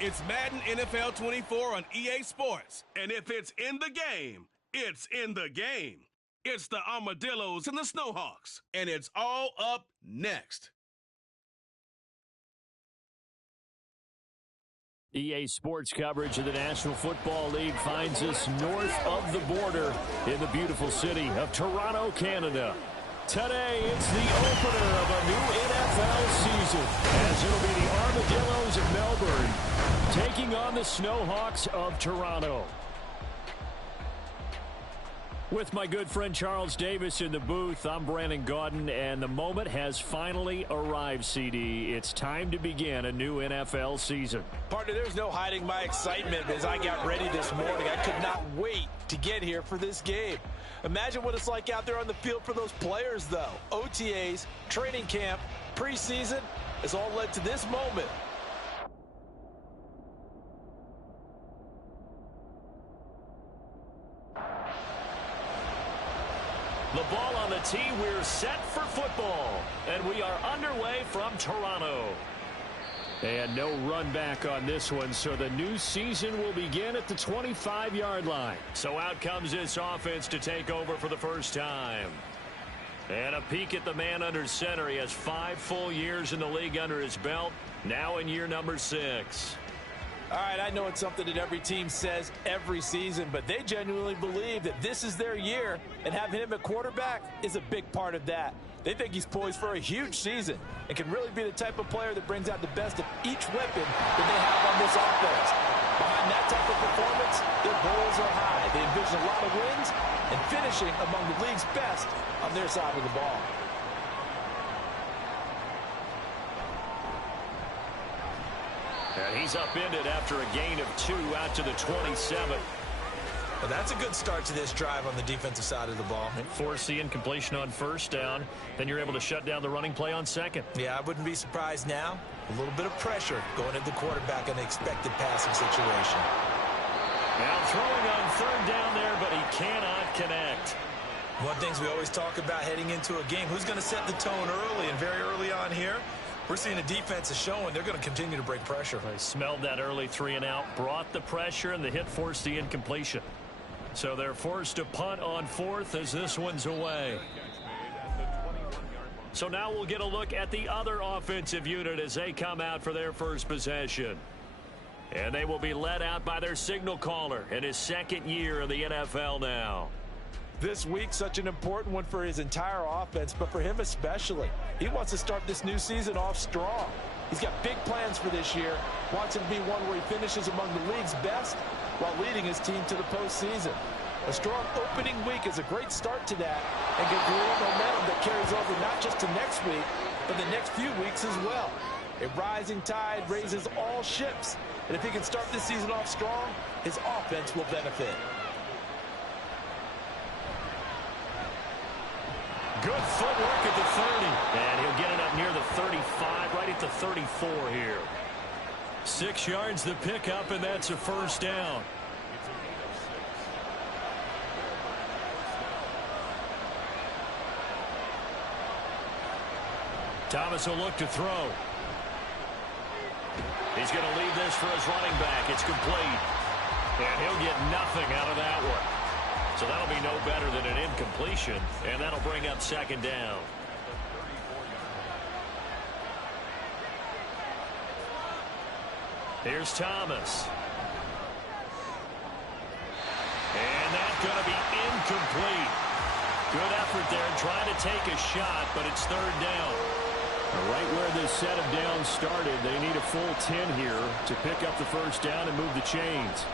It's Madden NFL 24 on EA Sports. And if it's in the game, it's in the game. It's the Armadillos and the Snowhawks. And it's all up next. EA Sports coverage of the National Football League finds us north of the border in the beautiful city of Toronto, Canada. Today, it's the opener of a new NFL season, as it'll be the Armadillos of Melbourne taking on the Snowhawks of Toronto. With my good friend Charles Davis in the booth, I'm Brandon Gaudin, and the moment has finally arrived, CD. It's time to begin a new NFL season. Partner, there's no hiding my excitement as I got ready this morning. I could not wait to get here for this game. Imagine what it's like out there on the field for those players, though. OTAs, training camp, preseason, it's all led to this moment. The ball on the tee, we're set for football, and we are underway from Toronto. And no run back on this one, so the new season will begin at the 25-yard line. So out comes this offense to take over for the first time. And a peek at the man under center. He has 5 full years in the league under his belt, now in year number 6. All right, I know it's something that every team says every season, but they genuinely believe that this is their year, and having him at quarterback is a big part of that. They think he's poised for a huge season and can really be the type of player that brings out the best of each weapon that they have on this offense. Behind that type of performance, their goals are high. They envision a lot of wins and finishing among the league's best on their side of the ball. And he's upended after a gain of 2 out to the 27. Well, that's a good start to this drive on the defensive side of the ball. Force the incompletion on first down. Then you're able to shut down the running play on second. Yeah, I wouldn't be surprised now. A little bit of pressure going at the quarterback in the expected passing situation. Now throwing on third down there, but he cannot connect. One of the things we always talk about heading into a game, who's going to set the tone early and very early on here? We're seeing the defense is showing they're going to continue to break pressure. They smelled that early 3 and out, brought the pressure, and the hit forced the incompletion. So they're forced to punt on 4th as this one's away. So now we'll get a look at the other offensive unit as they come out for their first possession. And they will be led out by their signal caller in his 2nd year in the NFL now. This week, such an important one for his entire offense, but for him especially. He wants to start this new season off strong. He's got big plans for this year, wants it to be one where he finishes among the league's best while leading his team to the postseason. A strong opening week is a great start to that and can create momentum that carries over not just to next week, but the next few weeks as well. A rising tide raises all ships, and if he can start this season off strong, his offense will benefit. Good footwork at the 30, and he'll get it up near the 35, right at the 34 here. 6 yards the pickup, and that's a first down. Thomas will look to throw. He's going to leave this for his running back. It's complete. And he'll get nothing out of that one. So that'll be no better than an incompletion, and that'll bring up 2nd down. Here's Thomas. And that's going to be incomplete. Good effort there trying to take a shot, but it's 3rd down. Right where this set of downs started, they need a full 10 here to pick up the first down and move the chains.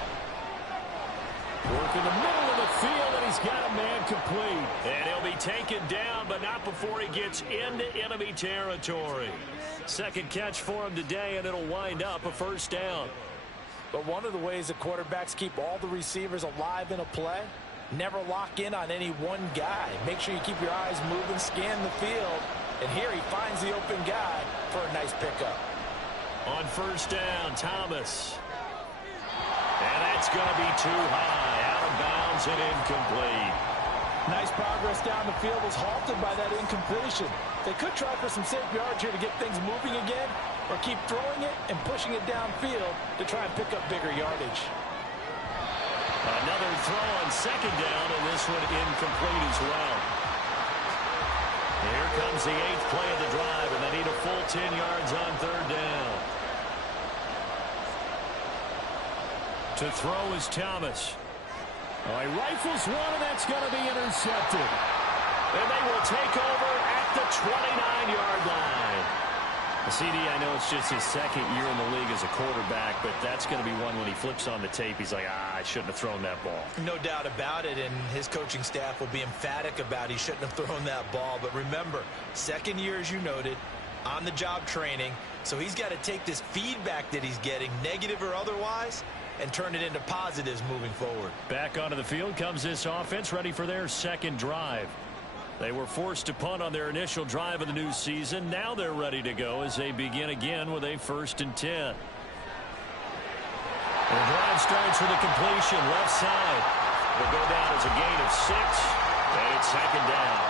Work in the middle of the field, and he's got a man complete. And he'll be taken down, but not before he gets into enemy territory. 2nd catch for him today, and it'll wind up a first down. But one of the ways that quarterbacks keep all the receivers alive in a play, never lock in on any one guy. Make sure you keep your eyes moving, scan the field, and here he finds the open guy for a nice pickup. On first down, Thomas. And that's going to be too high, out of bounds and incomplete. Nice progress down the field was halted by that incompletion. They could try for some safe yards here to get things moving again, or keep throwing it and pushing it downfield to try and pick up bigger yardage. Another throw on second down, and this one incomplete as well. Here comes the 8th play of the drive, and they need a full 10 yards on third down. To throw is Thomas. Oh, he rifles one, and that's going to be intercepted. And they will take over at the 29-yard line. CD, I know it's just his second year in the league as a quarterback, but that's going to be one when he flips on the tape. He's like, I shouldn't have thrown that ball. No doubt about it, and his coaching staff will be emphatic about he shouldn't have thrown that ball. But remember, second year, as you noted, on-the-job training, so he's got to take this feedback that he's getting, negative or otherwise, and turn it into positives moving forward. Back onto the field comes this offense, ready for their second drive. They were forced to punt on their initial drive of the new season. Now they're ready to go as they begin again with a 1st and 10. The drive starts with a completion left side. Will go down as a gain of 6, and it's second down.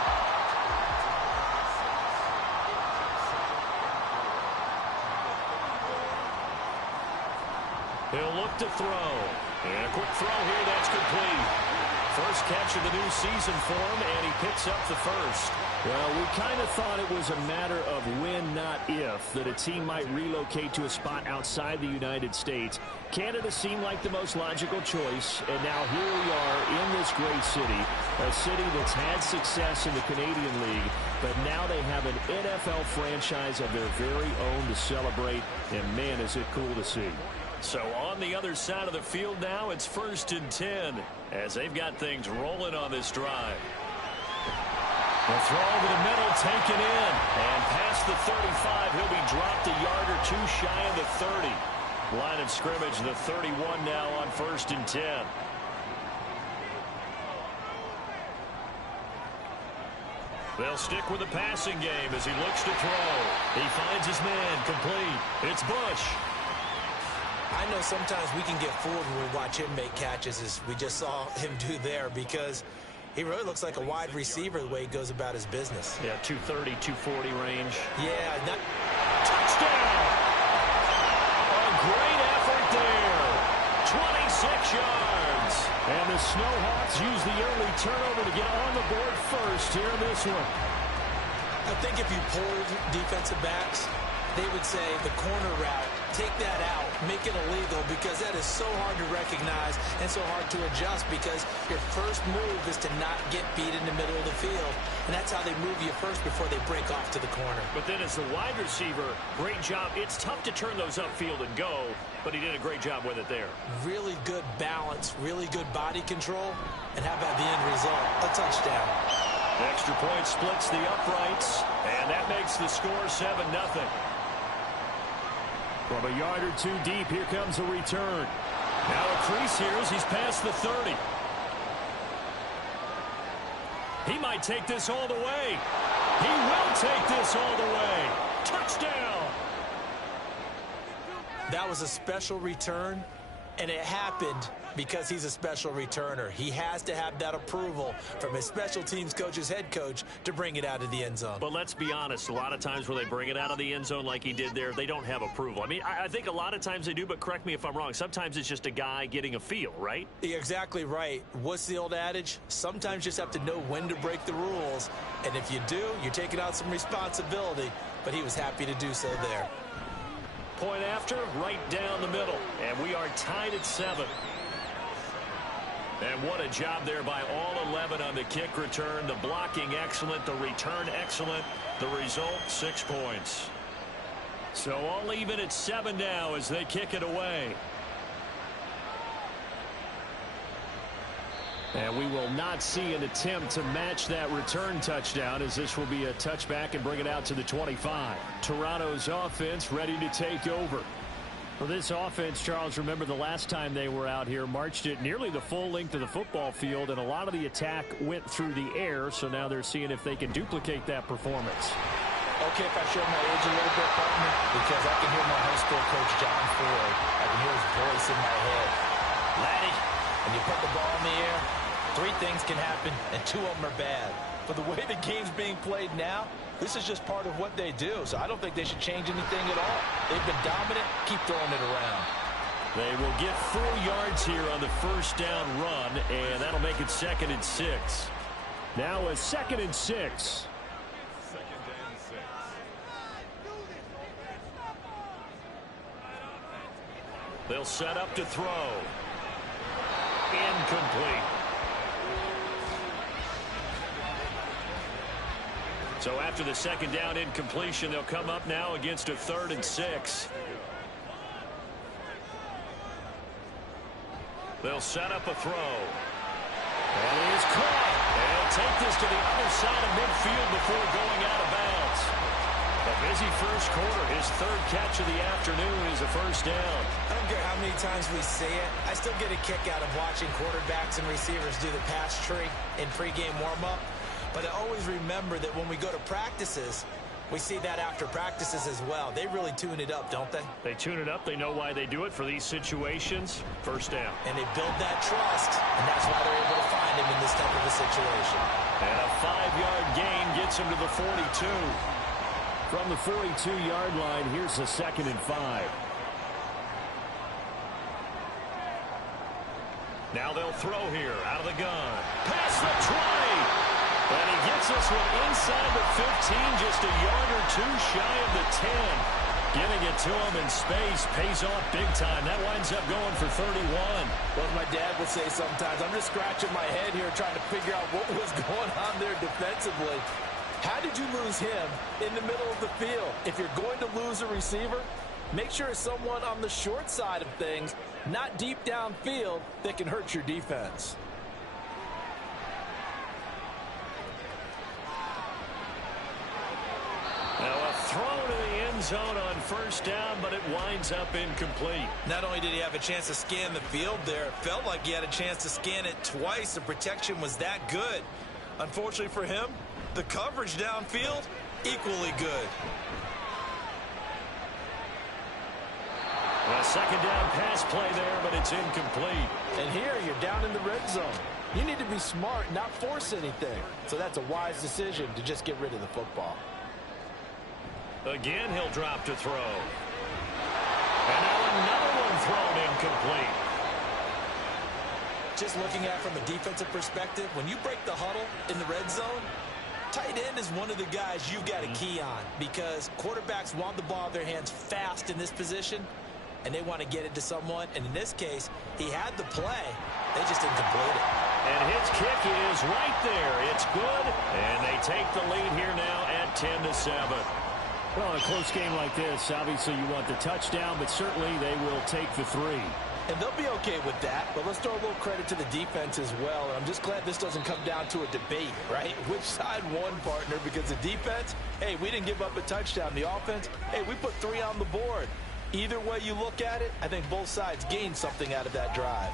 He'll look to throw. And a quick throw here, that's complete. First catch of the new season for him, and he picks up the first. Well, we kind of thought it was a matter of when, not if, that a team might relocate to a spot outside the United States. Canada seemed like the most logical choice, and now here we are in this great city, a city that's had success in the Canadian League, but now they have an NFL franchise of their very own to celebrate, and man, is it cool to see. So on the other side of the field now, it's 1st and 10 as they've got things rolling on this drive. The throw over the middle taken in, and past the 35, he'll be dropped a yard or two shy of the 30. Line of scrimmage, the 31 now on 1st and 10. They'll stick with the passing game as he looks to throw. He finds his man, complete. It's Bush. I know sometimes we can get fooled when we watch him make catches, as we just saw him do there, because he really looks like a wide receiver the way he goes about his business. Yeah, 230, 240 range. Yeah. Touchdown! A great effort there. 26 yards. And the Snowhawks use the early turnover to get on the board first here in this one. I think if you pulled defensive backs, they would say the corner route, take that out, make it illegal, because that is so hard to recognize and so hard to adjust, because your first move is to not get beat in the middle of the field, and that's how they move you first before they break off to the corner. But then as the wide receiver, great job. It's tough to turn those upfield and go, but he did a great job with it there. Really good balance, really good body control, and how about the end result? A touchdown. Extra point splits the uprights, and that makes the score 7-0. From a yard or two deep, here comes the return. Now a crease here as he's past the 30. He might take this all the way. He will take this all the way. Touchdown! That was a special return, and it happened because he's a special returner. He has to have that approval from his special teams coach's head coach to bring it out of the end zone. But let's be honest, a lot of times where they bring it out of the end zone like he did there, they don't have approval. I mean, I think a lot of times they do, but correct me if I'm wrong. Sometimes it's just a guy getting a feel, right? You're exactly right. What's the old adage? Sometimes you just have to know when to break the rules. And if you do, you're taking out some responsibility. But he was happy to do so there. Point after, right down the middle. And we are tied at 7. And what a job there by all 11 on the kick return. The blocking excellent, the return excellent. The result, 6 points. So all even at 7 now as they kick it away. And we will not see an attempt to match that return touchdown, as this will be a touchback and bring it out to the 25. Toronto's offense ready to take over. Well, this offense, Charles, remember the last time they were out here, marched it nearly the full length of the football field, and a lot of the attack went through the air, so now they're seeing if they can duplicate that performance. Okay, if I show my age a little bit, partner, because I can hear my high school coach, John Ford. I can hear his voice in my head. Laddie, when you put the ball in the air, 3 things can happen, and 2 of them are bad. For the way the game's being played now, this is just part of what they do. So I don't think they should change anything at all. They've been dominant. Keep throwing it around. They will get 4 yards here on the first down run, and that'll make it 2nd and 6. Now a 2nd and 6. They'll set up to throw. Incomplete. So after the 2nd down incompletion, they'll come up now against a 3rd and 6. They'll set up a throw. And he is caught. And he'll take this to the other side of midfield before going out of bounds. A busy first quarter. His 3rd catch of the afternoon is a first down. I don't care how many times we say it. I still get a kick out of watching quarterbacks and receivers do the pass tree in pregame warm-up. But I always remember that when we go to practices, we see that after practices as well. They really tune it up, don't they? They tune it up. They know why they do it for these situations. First down. And they build that trust, and that's why they're able to find him in this type of a situation. And a 5-yard gain gets him to the 42. From the 42-yard line, here's a 2nd and 5. Now they'll throw here out of the gun. Past the 20. And he gets this one inside the 15, just a yard or 2 shy of the 10. Giving it to him in space pays off big time. That winds up going for 31. Well, as my dad would say sometimes, I'm just scratching my head here trying to figure out what was going on there defensively. How did you lose him in the middle of the field? If you're going to lose a receiver, make sure it's someone on the short side of things, not deep downfield, that can hurt your defense. Now a throw to the end zone on first down, but it winds up incomplete. Not only did he have a chance to scan the field there, it felt like he had a chance to scan it twice. The protection was that good. Unfortunately for him, the coverage downfield, equally good. A 2nd down pass play there, but it's incomplete. And here you're down in the red zone. You need to be smart, not force anything. So that's a wise decision to just get rid of the football. Again, he'll drop to throw. And now another one thrown incomplete. Just looking at it from a defensive perspective, when you break the huddle in the red zone, tight end is one of the guys you've got to key on because quarterbacks want the ball in their hands fast in this position, and they want to get it to someone. And in this case, he had the play. They just didn't complete it. And his kick is right there. It's good. And they take the lead here now at 10-7. Well, in a close game like this, obviously you want the touchdown, but certainly they will take the 3. And they'll be okay with that, but let's throw a little credit to the defense as well. And I'm just glad this doesn't come down to a debate, right? Which side won, partner? Because the defense, hey, we didn't give up a touchdown. The offense, hey, we put 3 on the board. Either way you look at it, I think both sides gained something out of that drive.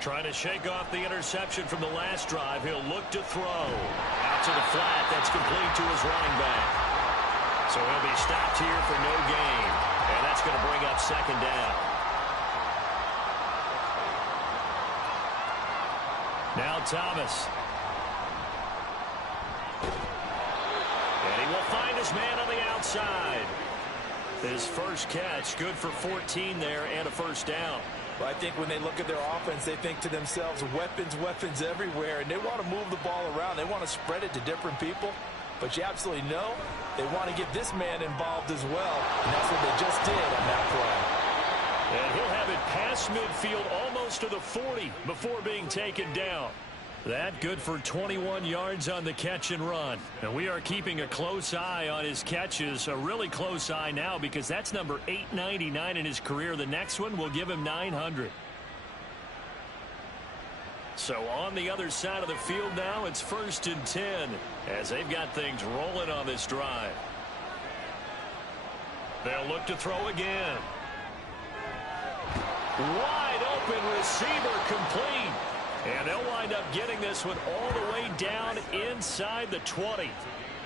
Trying to shake off the interception from the last drive. He'll look to throw. Out to the flat. That's complete to his running back. So he'll be stopped here for no gain. And that's going to bring up 2nd down. Now Thomas. And he will find his man on the outside. His first catch, good for 14 there and a first down. Well, I think when they look at their offense, they think to themselves, weapons, weapons everywhere, and they want to move the ball around. They want to spread it to different people, but you absolutely know they want to get this man involved as well, and that's what they just did on that play. And he'll have it past midfield almost to the 40 before being taken down. That good for 21 yards on the catch and run. And we are keeping a close eye on his catches, a really close eye now because that's number 899 in his career. The next one will give him 900. So on the other side of the field now, it's 1st and 10 as they've got things rolling on this drive. They'll look to throw again. Wide open receiver complete. And they'll wind up getting this one all the way down inside the 20.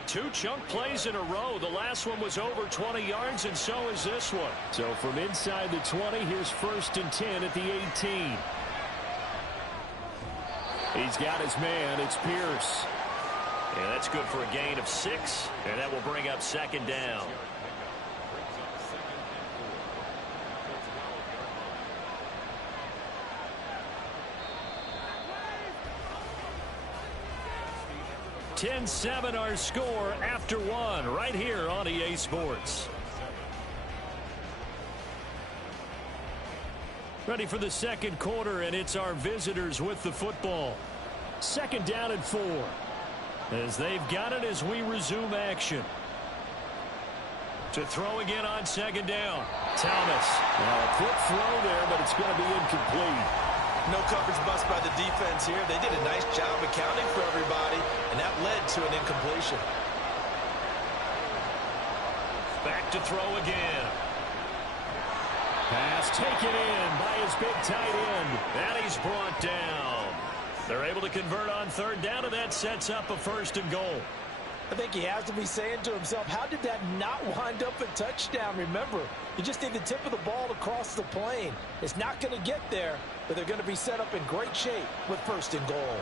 2 chunk plays in a row. The last one was over 20 yards, and so is this one. So from inside the 20, here's 1st and 10 at the 18. He's got his man. It's Pierce. And that's good for a gain of 6, and that will bring up 2nd down. (10-7) our score after 1 right here on EA Sports. Ready for the 2nd quarter, and it's our visitors with the football. 2nd down and 4. As they've got it as we resume action. To throw again on 2nd down. Thomas. Now a quick throw there, but it's going to be incomplete. No coverage bust by the defense here. They did a nice job accounting for everybody, and that led to an incompletion. Back to throw again. Pass taken in by his big tight end. And he's brought down. They're able to convert on 3rd down, and that sets up a 1st and goal. I think he has to be saying to himself, how did that not wind up a touchdown? Remember, you just need the tip of the ball to cross the plane. It's not going to get there, but they're going to be set up in great shape with 1st and goal.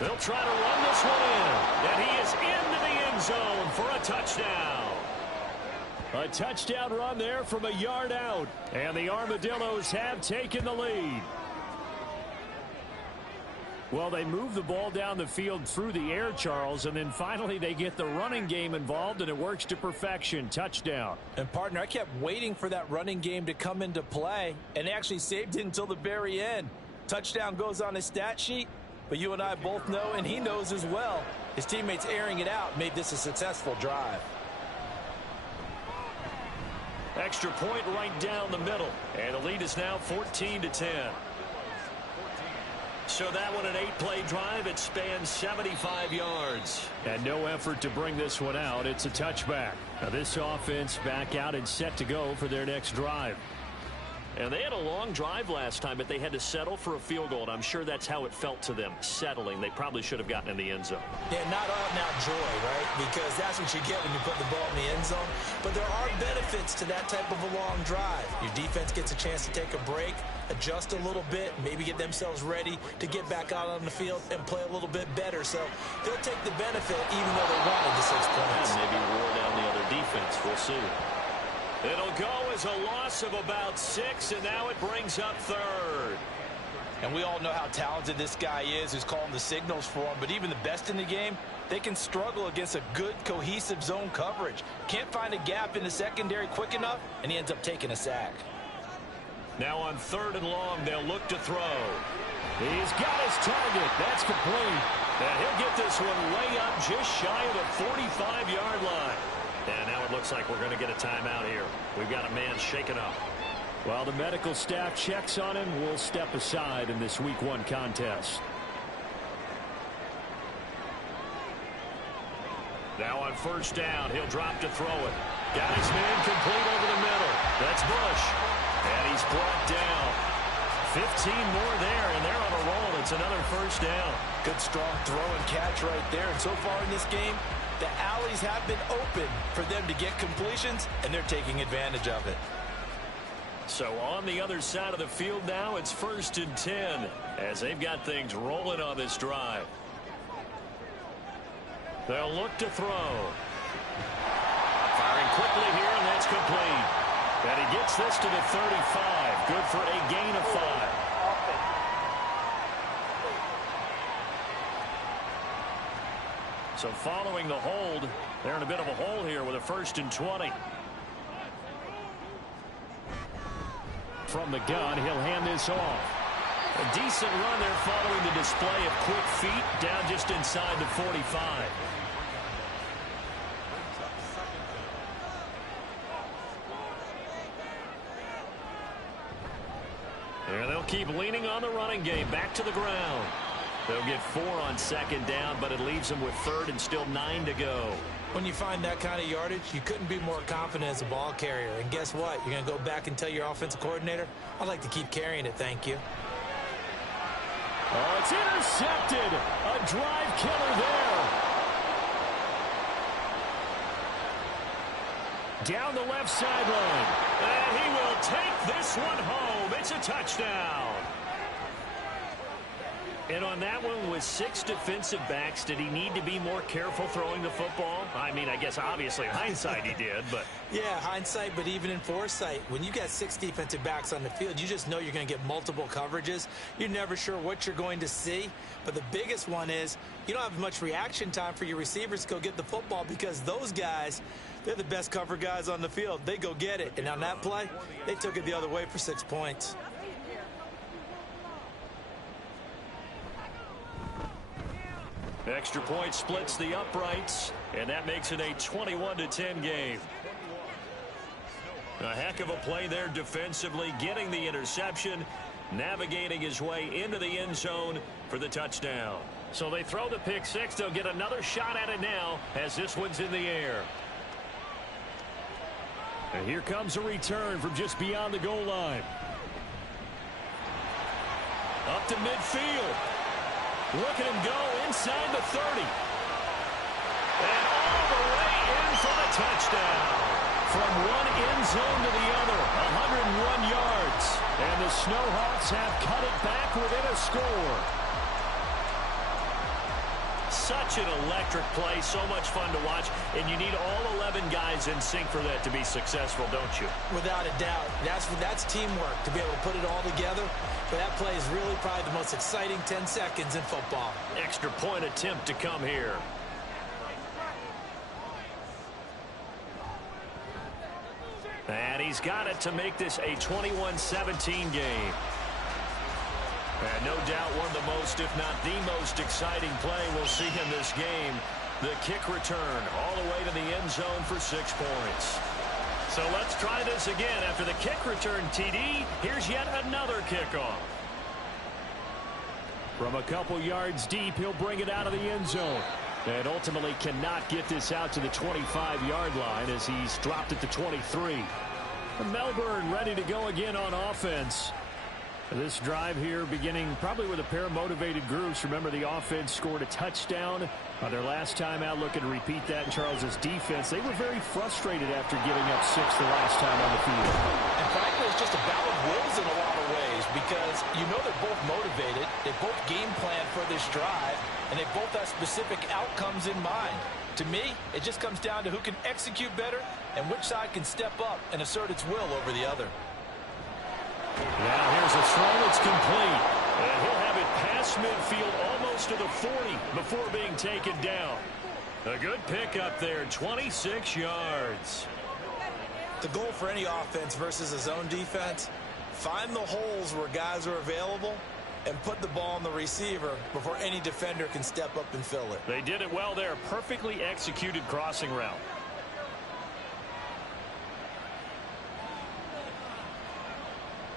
They'll try to run this one in, and he is into the end zone for a touchdown. A touchdown run there from a yard out, and the Armadillos have taken the lead. Well, they move the ball down the field through the air, Charles, and then finally they get the running game involved, and it works to perfection. Touchdown. And, partner, I kept waiting for that running game to come into play, and they actually saved it until the very end. Touchdown goes on his stat sheet, but you and I both know, and he knows as well, his teammates airing it out made this a successful drive. Extra point right down the middle, and the lead is now 14-10. So that one, an 8-play drive. It spans 75 yards. And no effort to bring this one out. It's a touchback. Now this offense back out and set to go for their next drive. And they had a long drive last time, but they had to settle for a field goal, and I'm sure that's how it felt to them, settling. They probably should have gotten in the end zone. Yeah, not out and out joy, right? Because that's what you get when you put the ball in the end zone. But there are benefits to that type of a long drive. Your defense gets a chance to take a break, adjust a little bit, maybe get themselves ready to get back out on the field and play a little bit better. So they'll take the benefit even though they wanted the 6 points. And maybe wear down the other defense. We'll see. It'll go as a loss of about 6, and now it brings up 3rd. And we all know how talented this guy is who's calling the signals for him. But even the best in the game, they can struggle against a good, cohesive zone coverage. Can't find a gap in the secondary quick enough, and he ends up taking a sack. Now on 3rd and long, they'll look to throw. He's got his target. That's complete. And he'll get this one way up just shy of the 45-yard line. And now it looks like we're going to get a timeout here. We've got a man shaken up. While the medical staff checks on him, we'll step aside in this Week 1 contest. Now on 1st down, he'll drop to throw it. Got his man complete over the middle. That's Bush. And he's brought down. 15 more there, and they're on a roll. It's another 1st down. Good, strong throw and catch right there. And so far in this game, the alleys have been open for them to get completions, and they're taking advantage of it. So on the other side of the field now, it's 1st and 10 as they've got things rolling on this drive. They'll look to throw. Firing quickly here, and that's complete. And he gets this to the 35. Good for a gain of 5. So following the hold, they're in a bit of a hole here with a 1st and 20. From the gun, he'll hand this off. A decent run there following the display of quick feet down just inside the 45. And they'll keep leaning on the running game. Back to the ground. They'll get 4 on 2nd down, but it leaves them with 3rd and still 9 to go. When you find that kind of yardage, you couldn't be more confident as a ball carrier. And guess what? You're going to go back and tell your offensive coordinator, I'd like to keep carrying it, thank you. Oh, it's intercepted. A drive killer there. Down the left sideline. And he will take this one home. It's a touchdown. And on that one, with 6 defensive backs, did he need to be more careful throwing the football? I mean, I guess obviously in hindsight he did, but... Yeah, hindsight, but even in foresight, when you got 6 defensive backs on the field, you just know you're going to get multiple coverages. You're never sure what you're going to see. But the biggest one is you don't have much reaction time for your receivers to go get the football because those guys, they're the best cover guys on the field. They go get it. And on that play, they took it the other way for 6 points. Extra point splits the uprights, and that makes it a 21-10 game. A heck of a play there defensively, getting the interception, navigating his way into the end zone for the touchdown. So they throw the pick six. They'll get another shot at it now as this one's in the air. And here comes a return from just beyond the goal line. Up to midfield. Look at him go inside the 30. And all the way in for the touchdown. From one end zone to the other, 101 yards. And the Snowhawks have cut it back within a score. Such an electric play, so much fun to watch. And you need all 11 guys in sync for that to be successful, don't you? Without a doubt. That's teamwork, to be able to put it all together. But that play is really probably the most exciting 10 seconds in football. Extra point attempt to come here. And he's got it to make this a 21-17 game. And no doubt one of the most, if not the most exciting play we'll see in this game. The kick return all the way to the end zone for 6 points. So let's try this again. After the kick return, TD, here's yet another kickoff. From a couple yards deep, he'll bring it out of the end zone. And ultimately cannot get this out to the 25-yard line as he's dropped it to 23. Melbourne ready to go again on offense. This drive here beginning probably with a pair of motivated groups. Remember, the offense scored a touchdown their last time out. Looking to repeat that in Charles's defense. They were very frustrated after giving up 6 the last time on the field. And frankly, it's just a battle of wills in a lot of ways because you know they're both motivated. They both game plan for this drive, and they both have specific outcomes in mind. To me, it just comes down to who can execute better and which side can step up and assert its will over the other. Now here's a throw that's complete. And he'll have it past midfield almost to the 40 before being taken down. A good pickup there, 26 yards. The goal for any offense versus a zone defense, find the holes where guys are available and put the ball on the receiver before any defender can step up and fill it. They did it well there. Perfectly executed crossing route.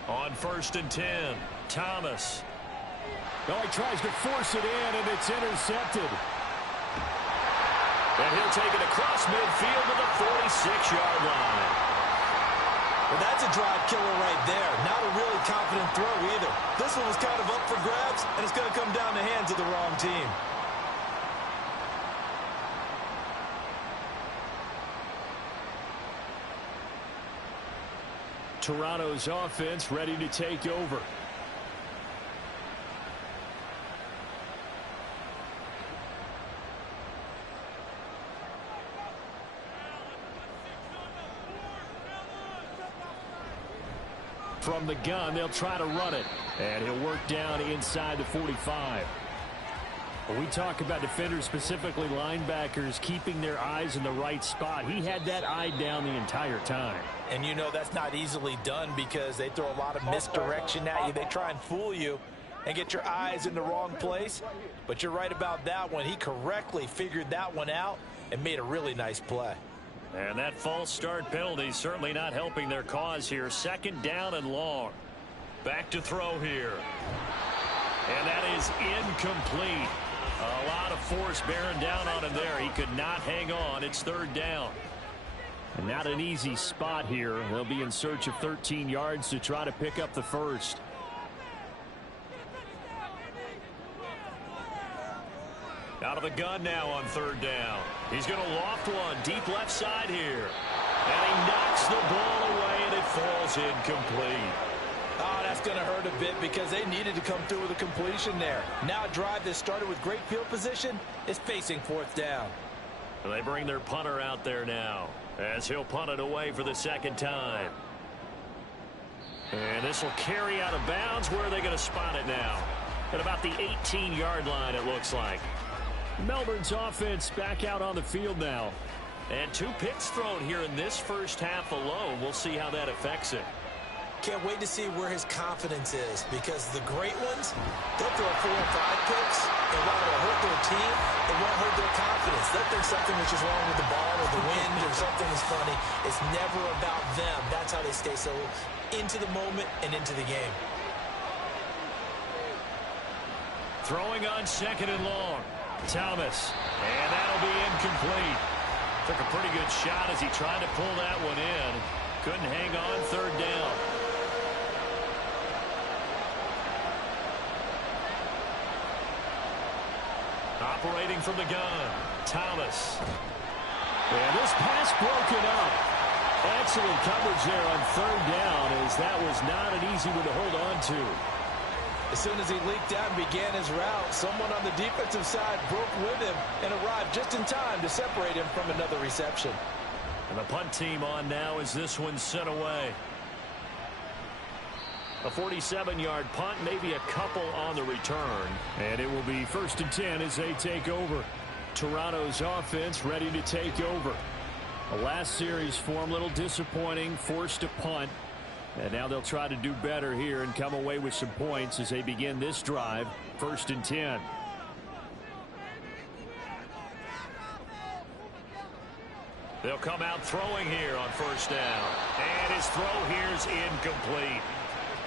On 1st and 10, Thomas. Oh, he tries to force it in, and it's intercepted. And he'll take it across midfield to the 46-yard line. Well, that's a drive killer right there. Not a really confident throw either. This one was kind of up for grabs, and it's going to come down the hands of the wrong team. Toronto's offense ready to take over. From the gun, they'll try to run it. And he'll work down inside the 45. When we talk about defenders, specifically linebackers, keeping their eyes in the right spot, he had that eye down the entire time. And you know that's not easily done because they throw a lot of misdirection at you. They try and fool you and get your eyes in the wrong place. But you're right about that one. He correctly figured that one out and made a really nice play. And that false start penalty certainly not helping their cause here. 2nd down and long. Back to throw here. And that is incomplete. A lot of force bearing down on him there. He could not hang on. It's 3rd down. And not an easy spot here. They'll be in search of 13 yards to try to pick up the first. Out of the gun now on third down. He's going to loft one deep left side here. And he knocks the ball away, and it falls incomplete. Oh, that's going to hurt a bit because they needed to come through with a completion there. Now a drive that started with great field position is facing fourth down. And they bring their punter out there now as he'll punt it away for the second time. And this will carry out of bounds. Where are they going to spot it now? At about the 18-yard line, it looks like. Melbourne's offense back out on the field now. And 2 picks thrown here in this first half alone. We'll see how that affects it. Can't wait to see where his confidence is, because the great ones, they'll throw 4 or 5 picks, and while it'll hurt their team, it won't hurt their confidence. They'll think something is just wrong with the ball or the wind or something is funny. It's never about them. That's how they stay so into the moment and into the game. Throwing on second and long. Thomas. And that'll be incomplete. Took a pretty good shot as he tried to pull that one in. Couldn't hang on third down. Operating from the gun. Thomas. And this pass broken up. Excellent coverage there on third down, as that was not an easy one to hold on to. As soon as he leaked out and began his route, someone on the defensive side broke with him and arrived just in time to separate him from another reception. And the punt team on now as this one's sent away. A 47-yard punt, maybe a couple on the return. And it will be 1st and 10 as they take over. Toronto's offense ready to take over. The last series for them, a little disappointing, forced a punt. And now they'll try to do better here and come away with some points as they begin this drive. 1st and 10. They'll come out throwing here on first down. And his throw here's incomplete.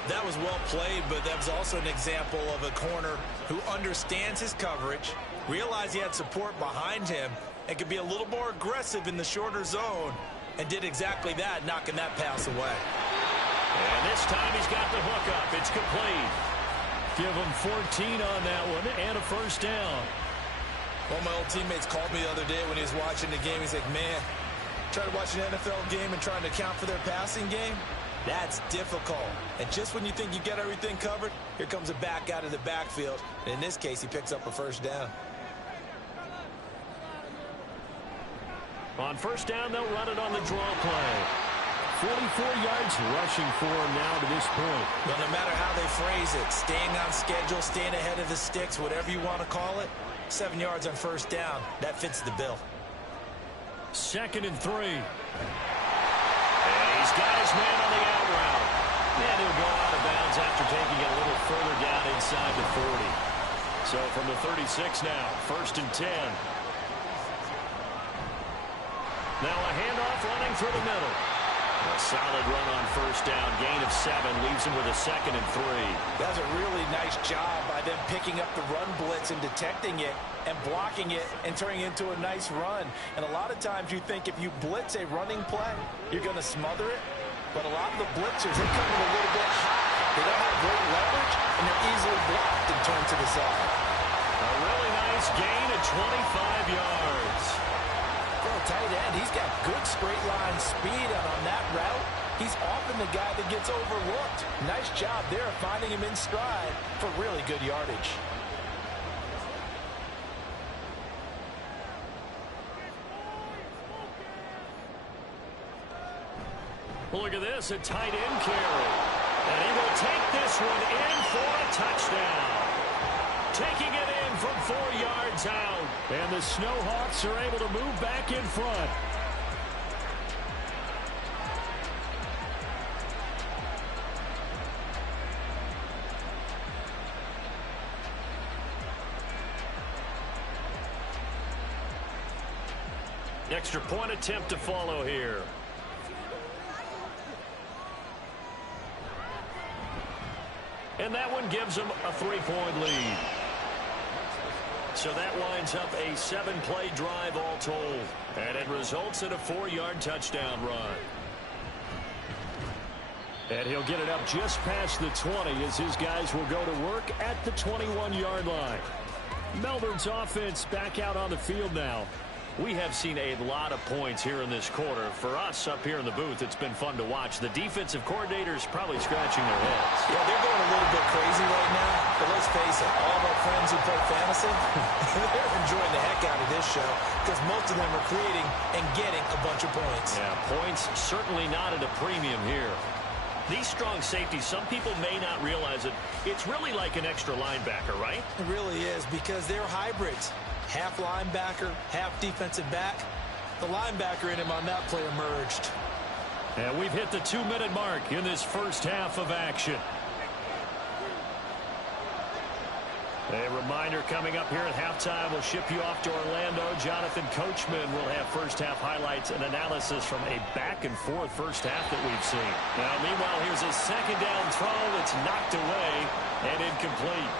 That was well played, but that was also an example of a corner who understands his coverage, realized he had support behind him, and could be a little more aggressive in the shorter zone, and did exactly that, knocking that pass away. And this time he's got the hook up. It's complete. Give him 14 on that one and a first down. One of my old teammates called me the other day when he was watching the game. He's like, man, trying to watch an NFL game and trying to account for their passing game, that's difficult. And just when you think you get everything covered, here comes a back out of the backfield. And in this case, he picks up a first down. On first down, they'll run it on the draw play. 44 yards rushing for him now to this point. Well, no matter how they phrase it, staying on schedule, staying ahead of the sticks, whatever you want to call it, 7 yards on first down, that fits the bill. 2nd and 3. And he's got his man on the out route. And he'll go out of bounds after taking it a little further down inside the 40. So from the 36 now, 1st and 10. Now a handoff running through the middle. A solid run on first down. Gain of 7 leaves him with a 2nd and 3. That's a really nice job by them picking up the run blitz and detecting it and blocking it and turning it into a nice run. And a lot of times you think if you blitz a running play, you're going to smother it. But a lot of the blitzers, they come in a little bit high. They don't have great leverage, and they're easily blocked and turned to the side. A really nice gain of 25 yards. For a tight end, he's got good straight line speed, and on that route, he's often the guy that gets overlooked. Nice job there of finding him in stride for really good yardage. Look at this, a tight end carry. And he will take this one in for a touchdown. Taking it in from 4 yards out. And the Snowhawks are able to move back in front. Extra point attempt to follow here. And that one gives them a 3-point lead. So that winds up a 7-play drive all told. And it results in a 4-yard touchdown run. And he'll get it up just past the 20 as his guys will go to work at the 21-yard line. Melbourne's offense back out on the field now. We have seen a lot of points here in this quarter. For us up here in the booth, it's been fun to watch. The defensive coordinators probably scratching their heads. Yeah, they're going a little bit crazy right now. But let's face it, all of our friends who play fantasy, they're enjoying the heck out of this show because most of them are creating and getting a bunch of points. Yeah, points certainly not at a premium here. These strong safeties, some people may not realize it. It's really like an extra linebacker, right? It really is because they're hybrids. Half linebacker, half defensive back. The linebacker in him on that play emerged. And we've hit the 2-minute mark in this first half of action. A reminder coming up here at halftime. We'll ship you off to Orlando. Jonathan Coachman will have first-half highlights and analysis from a back-and-forth first half that we've seen. Now, meanwhile, here's a second down throw that's knocked away and incomplete.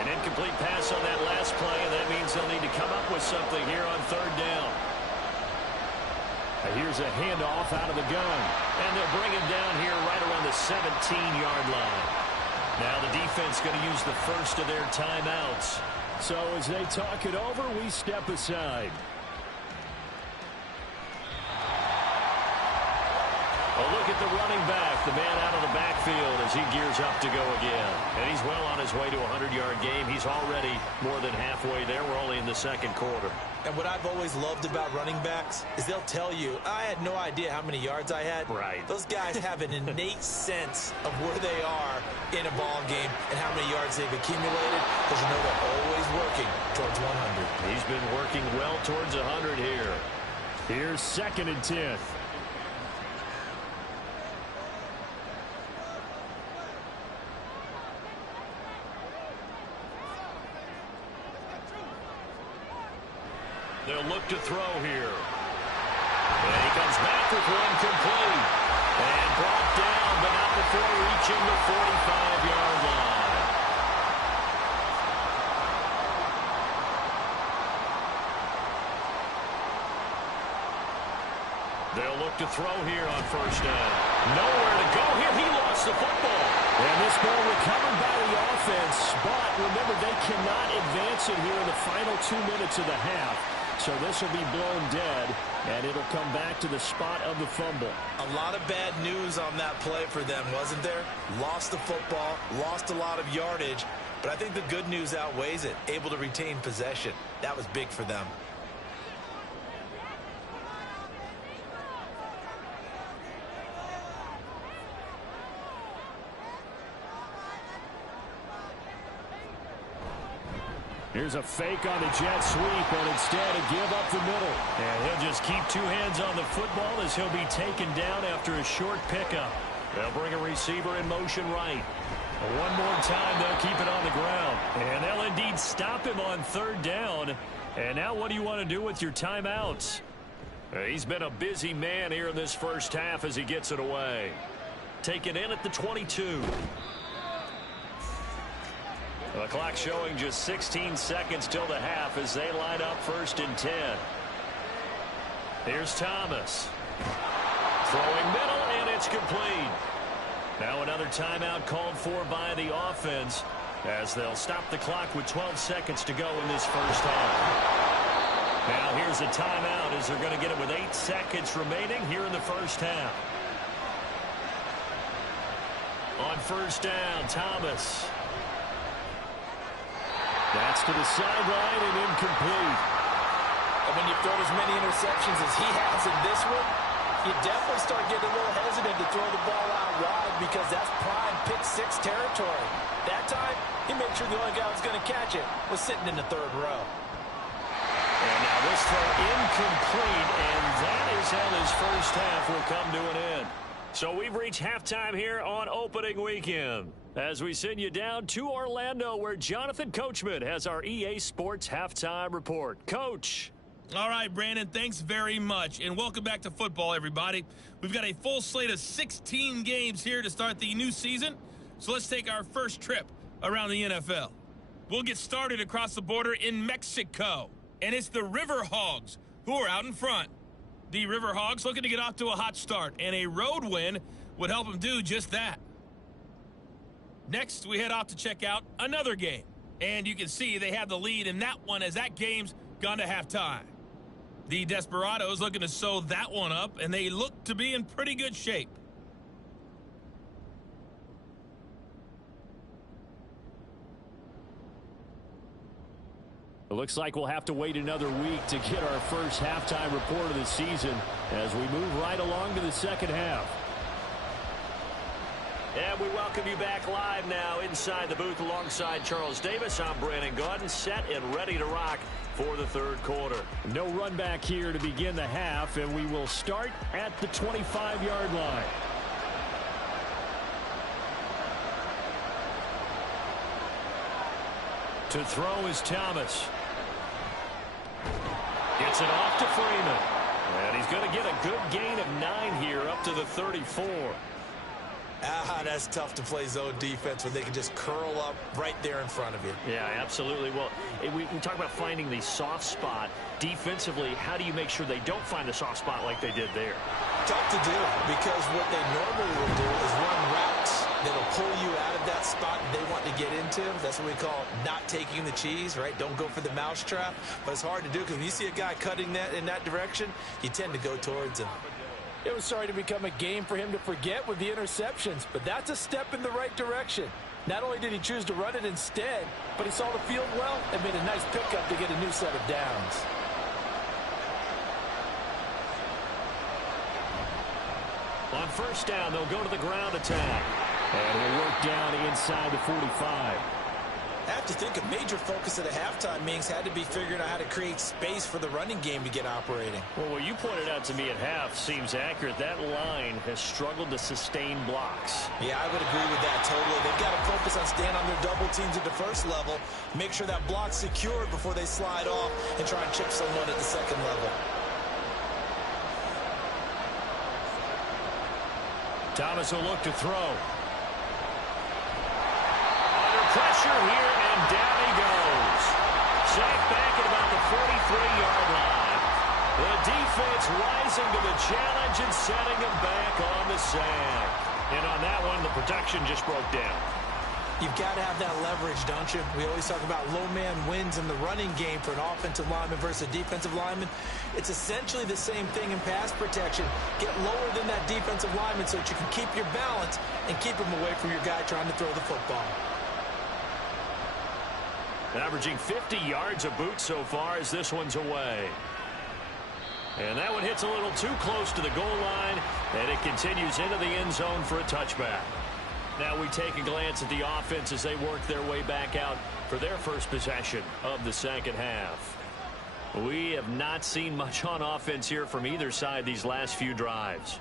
An incomplete pass on that last play, and that means they'll need to come up with something here on third down. And here's a handoff out of the gun. And they'll bring him down here right around the 17-yard line. Now the defense going to use the first of their timeouts. So as they talk it over, we step aside. A look at the running back, the man out of the backfield as he gears up to go again. And he's well on his way to a 100-yard game. He's already more than halfway there. We're only in the second quarter. And what I've always loved about running backs is they'll tell you, I had no idea how many yards I had. Right. Those guys have an innate sense of where they are in a ball game and how many yards they've accumulated because you know they're always working towards 100. He's been working well towards 100 here. Here's 2nd and 10. They'll look to throw here. And he comes back with one complete. And brought down, but not before reaching the 45-yard line. They'll look to throw here on first down. Nowhere to go here. He lost the football. And this ball recovered by the offense. But remember, they cannot advance it here in the final 2 minutes of the half. So this will be blown dead, and it'll come back to the spot of the fumble. A lot of bad news on that play for them, wasn't there? Lost the football, lost a lot of yardage, but I think the good news outweighs it. Able to retain possession. That was big for them. Here's a fake on the jet sweep, and instead a give up the middle. And he'll just keep two hands on the football as he'll be taken down after a short pickup. They'll bring a receiver in motion right. One more time, they'll keep it on the ground. And they'll indeed stop him on third down. And now what do you want to do with your timeouts? He's been a busy man here in this first half as he gets it away. Taken in at the 22. The clock showing just 16 seconds till the half as they line up 1st and 10. Here's Thomas. Throwing middle, and it's complete. Now another timeout called for by the offense as they'll stop the clock with 12 seconds to go in this first half. Now here's a timeout as they're going to get it with 8 seconds remaining here in the first half. On first down, Thomas. That's to the sideline and incomplete. And when you've thrown as many interceptions as he has in this one, you definitely start getting a little hesitant to throw the ball out wide because that's prime pick six territory. That time, he made sure the only guy who was going to catch it was sitting in the third row. And now this throw incomplete, and that is how this first half will come to an end. So we've reached halftime here on opening weekend as we send you down to Orlando where Jonathan Coachman has our EA Sports halftime report. Coach. All right, Brandon, thanks very much, and welcome back to football, everybody. We've got a full slate of 16 games here to start the new season, so let's take our first trip around the NFL. We'll get started across the border in Mexico, and it's the River Hogs who are out in front. The River Hogs looking to get off to a hot start, and a road win would help them do just that. Next, we head off to check out another game. And you can see they have the lead in that one as that game's gone to halftime. The Desperados looking to sew that one up, and they look to be in pretty good shape. It looks like we'll have to wait another week to get our first halftime report of the season as we move right along to the second half. And we welcome you back live now inside the booth alongside Charles Davis. I'm Brandon Gaudin, set and ready to rock for the third quarter. No run back here to begin the half, and we will start at the 25-yard line. To throw is Thomas. Gets it off to Freeman. And he's going to get a good gain of 9 here up to the 34. That's tough to play zone defense when they can just curl up right there in front of you. Yeah, absolutely. Well, we talk about finding the soft spot. Defensively, how do you make sure they don't find the soft spot like they did there? Tough to do, because what they normally will do is run routes that'll pull you out of that spot they want to get into. That's what we call not taking the cheese, right? Don't go for the mousetrap. But it's hard to do because when you see a guy cutting that in that direction, you tend to go towards him. It was starting to become a game for him to forget with the interceptions, but that's a step in the right direction. Not only did he choose to run it instead, but he saw the field well and made a nice pickup to get a new set of downs. On first down, they'll go to the ground attack. And we'll work down inside the 45. I have to think a major focus at a halftime meetings had to be figuring out how to create space for the running game to get operating. Well, what you pointed out to me at half seems accurate. That line has struggled to sustain blocks. Yeah, I would agree with that totally. They've got to focus on staying on their double teams at the first level, make sure that block's secured before they slide off and try and chip someone at the second level. Thomas will look to throw. Under pressure here, and down he goes. Sacked back at about the 43-yard line. The defense rising to the challenge and setting him back on the sack. And on that one, the protection just broke down. You've got to have that leverage, don't you? We always talk about low man wins in the running game for an offensive lineman versus a defensive lineman. It's essentially the same thing in pass protection. Get lower than that defensive lineman so that you can keep your balance and keep him away from your guy trying to throw the football. Averaging 50 yards a boot so far as this one's away. And that one hits a little too close to the goal line, and it continues into the end zone for a touchback. Now we take a glance at the offense as they work their way back out for their first possession of the second half. We have not seen much on offense here from either side these last few drives.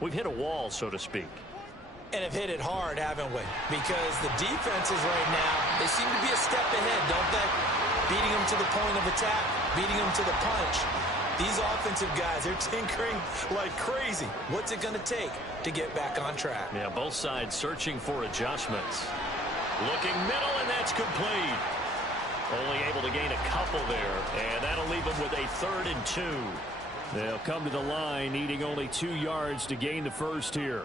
We've hit a wall, so to speak. And have hit it hard, haven't we? Because the defenses right now, they seem to be a step ahead, don't they? Beating them to the point of attack, beating them to the punch. These offensive guys, they're tinkering like crazy. What's it going to take to get back on track? Yeah, both sides searching for adjustments. Looking middle, and that's complete. Only able to gain a couple there, and that'll leave them with a 3rd and 2. They'll come to the line, needing only 2 yards to gain the first here.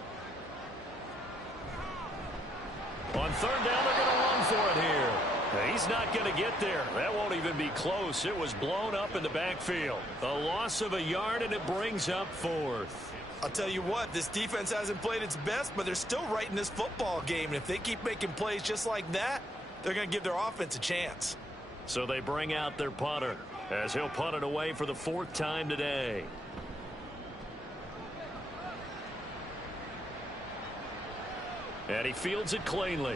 On 3rd down, they're going to run for it here. He's not going to get there. That won't even be close. It was blown up in the backfield. A loss of a yard, and it brings up 4th. I'll tell you what, this defense hasn't played its best, but they're still right in this football game. And if they keep making plays just like that, they're going to give their offense a chance. So they bring out their punter as he'll punt it away for the 4th time today. And he fields it cleanly.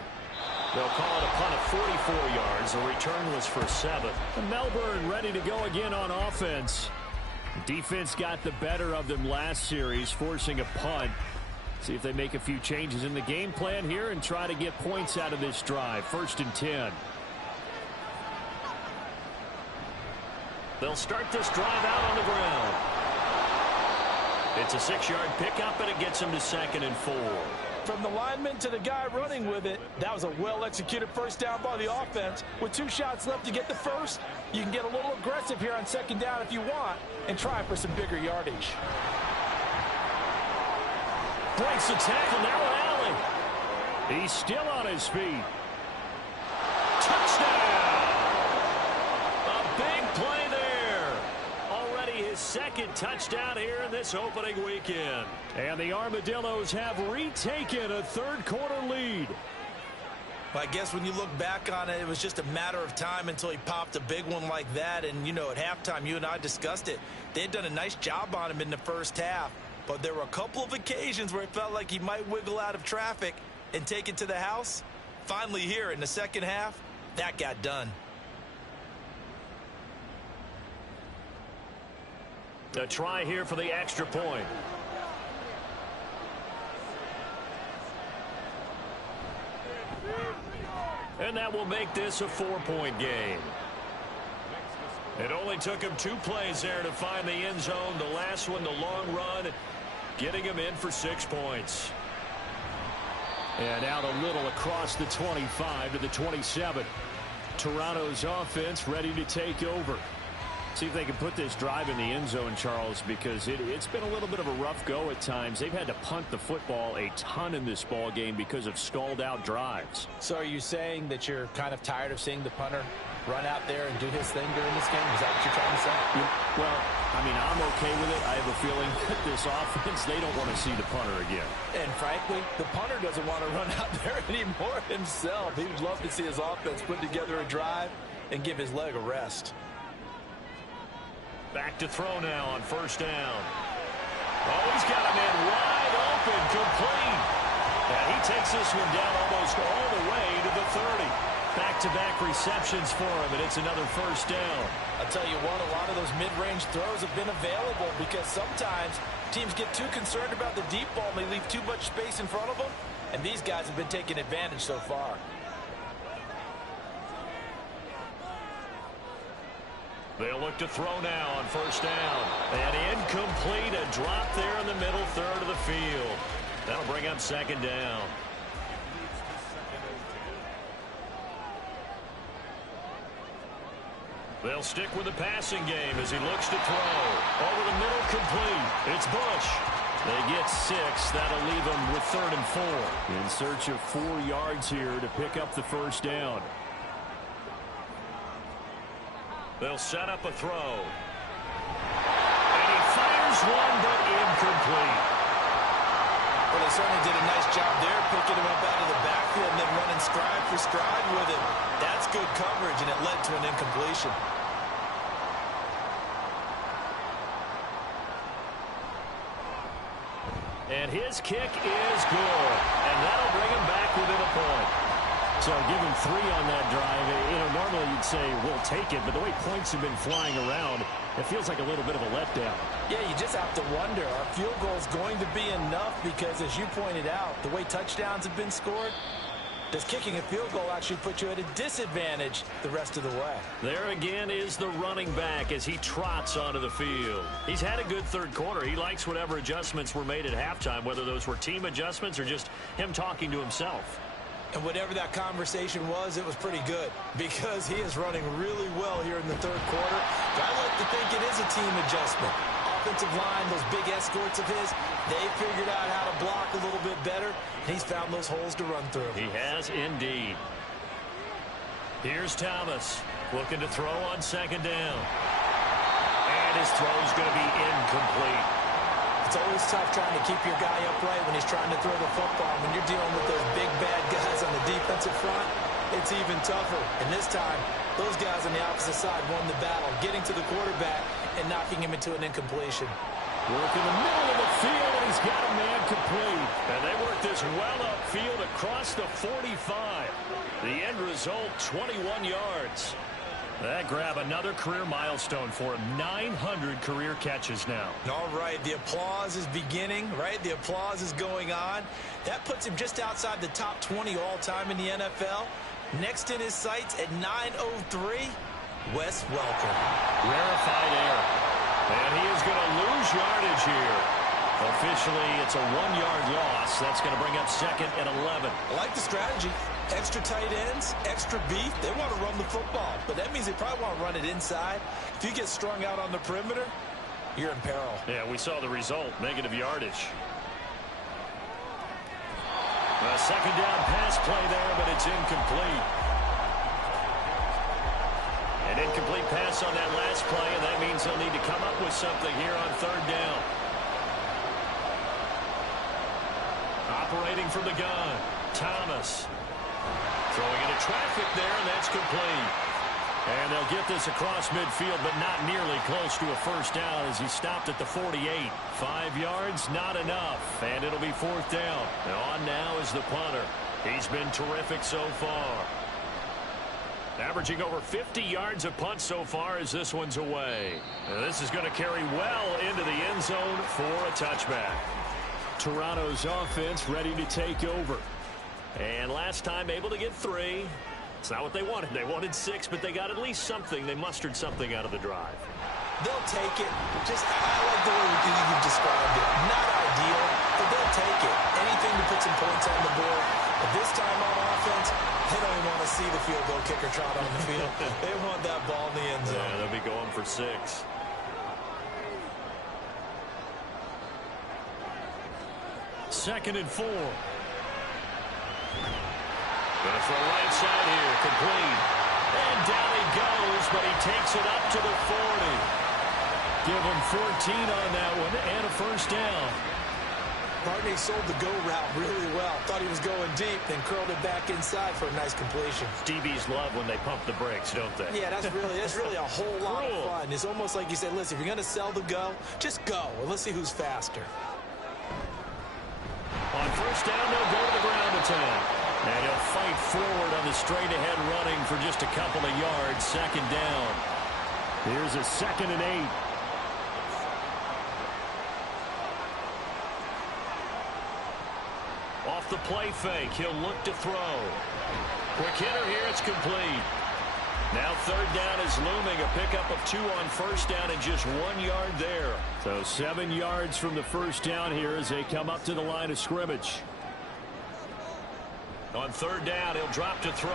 They'll call it a punt of 44 yards. The return was for 7. Melbourne ready to go again on offense. Defense got the better of them last series, forcing a punt. See if they make a few changes in the game plan here and try to get points out of this drive. 1st and 10. They'll start this drive out on the ground. It's a 6-yard pickup, and it gets them to 2nd and 4. From the lineman to the guy running with it, that was a well-executed first down by the offense. With 2 shots left to get the first, you can get a little aggressive here on 2nd down if you want and try for some bigger yardage. Breaks the tackle, now Allen. He's still on his feet. Touchdown! second touchdown here in this opening weekend. And the Armadillos have retaken a third-quarter lead. Well, I guess when you look back on it, it was just a matter of time until he popped a big one like that. And, you know, at halftime, you and I discussed it. They had done a nice job on him in the first half. But there were a couple of occasions where it felt like he might wiggle out of traffic and take it to the house. Finally here in the second half, that got done. A try here for the extra point. And that will make this a 4-point game. It only took him 2 plays there to find the end zone. The last one, the long run, getting him in for 6 points. And out a little across the 25 to the 27. Toronto's offense ready to take over. See if they can put this drive in the end zone, Charles, because it's been a little bit of a rough go at times. They've had to punt the football a ton in this ball game because of stalled out drives. So are you saying that you're kind of tired of seeing the punter run out there and do his thing during this game? Is that what you're trying to say? Well, I mean, I'm okay with it. I have a feeling that this offense, they don't want to see the punter again. And frankly, the punter doesn't want to run out there anymore himself. He would love to see his offense put together a drive and give his leg a rest. Back to throw now on first down. Oh, he's got a man wide open, complete. And he takes this one down almost all the way to the 30. Back-to-back receptions for him, and it's another first down. I'll tell you what, a lot of those mid-range throws have been available because sometimes teams get too concerned about the deep ball and they leave too much space in front of them, and these guys have been taking advantage so far. They'll look to throw now on first down. And incomplete, a drop there in the middle third of the field. That'll bring up second down. They'll stick with the passing game as he looks to throw. Over the middle, complete. It's Bush. They get 6. That'll leave them with 3rd and 4. In search of 4 yards here to pick up the first down. They'll set up a throw. And he fires one, but incomplete. Well, they certainly did a nice job there, picking him up out of the backfield and then running stride for stride with him. That's good coverage, and it led to an incompletion. And his kick is good. And that'll bring him back within a point. So give him 3 on that drive. You know, normally you'd say, we'll take it, but the way points have been flying around, it feels like a little bit of a letdown. Yeah, you just have to wonder, are field goals going to be enough? Because as you pointed out, the way touchdowns have been scored, does kicking a field goal actually put you at a disadvantage the rest of the way? There again is the running back as he trots onto the field. He's had a good third quarter. He likes whatever adjustments were made at halftime, whether those were team adjustments or just him talking to himself. And whatever that conversation was, it was pretty good because he is running really well here in the third quarter. But I like to think it is a team adjustment. Offensive line, those big escorts of his, they figured out how to block a little bit better, and he's found those holes to run through. He has indeed. Here's Thomas looking to throw on second down. And his throw's going to be incomplete. It's always tough trying to keep your guy upright when he's trying to throw the football. When you're dealing with those big, bad guys on the defensive front, it's even tougher. And this time, those guys on the opposite side won the battle, getting to the quarterback and knocking him into an incompletion. Work in the middle of the field, and he's got a man complete. And they work this well upfield across the 45. The end result, 21 yards. That grab another career milestone for him. 900 career catches now. All right, the applause is beginning, right? The applause is going on. That puts him just outside the top 20 all-time in the NFL. Next in his sights at 903, Wes Welker. Rarefied air. And he is going to lose yardage here. Officially, it's a 1-yard loss. That's going to bring up second and 11. I like the strategy. Extra tight ends, extra beef. They want to run the football, but that means they probably want to run it inside. If you get strung out on the perimeter, you're in peril. Yeah, we saw the result, negative yardage. A second down pass play there, but it's incomplete. And An incomplete pass on that last play, and that means they'll need to come up with something here on third down. Operating from the gun, Thomas. Throwing into traffic there, and that's complete. And they'll get this across midfield, but not nearly close to a first down as he stopped at the 48. 5 yards, not enough. And it'll be fourth down. And on now is the punter. He's been terrific so far. Averaging over 50 yards a punt so far as this one's away. And this is going to carry well into the end zone for a touchback. Toronto's offense ready to take over. And last time able to get 3. It's not what they wanted. They wanted 6, but they got at least something. They mustered something out of the drive. They'll take it. Just, I like the way you've described it. Not ideal, but they'll take it. Anything to put some points on the board. But this time on offense, they don't even want to see the field goal kicker trot on the field. They want that ball in the end zone. Yeah, they'll be going for 6. Second and 4. Gonna throw right side here, complete. And down he goes, but he takes it up to the 40. Give him 14 on that one and a first down. Barney sold the go route really well. Thought he was going deep, then curled it back inside for a nice completion. DBs love when they pump the brakes, don't they? Yeah, that's really a whole lot of fun. It's almost like you said, listen, if you're going to sell the go, just go, and let's see who's faster. On first down, they'll go to the ground attack. And he'll fight forward on the straight-ahead running for just a couple of yards. Second down. Here's a 2nd and 8. Off the play fake, he'll look to throw. Quick hitter here, it's complete. Now third down is looming, a pickup of 2 on first down and just 1 yard there. So 7 yards from the first down here as they come up to the line of scrimmage. On third down, he'll drop to throw.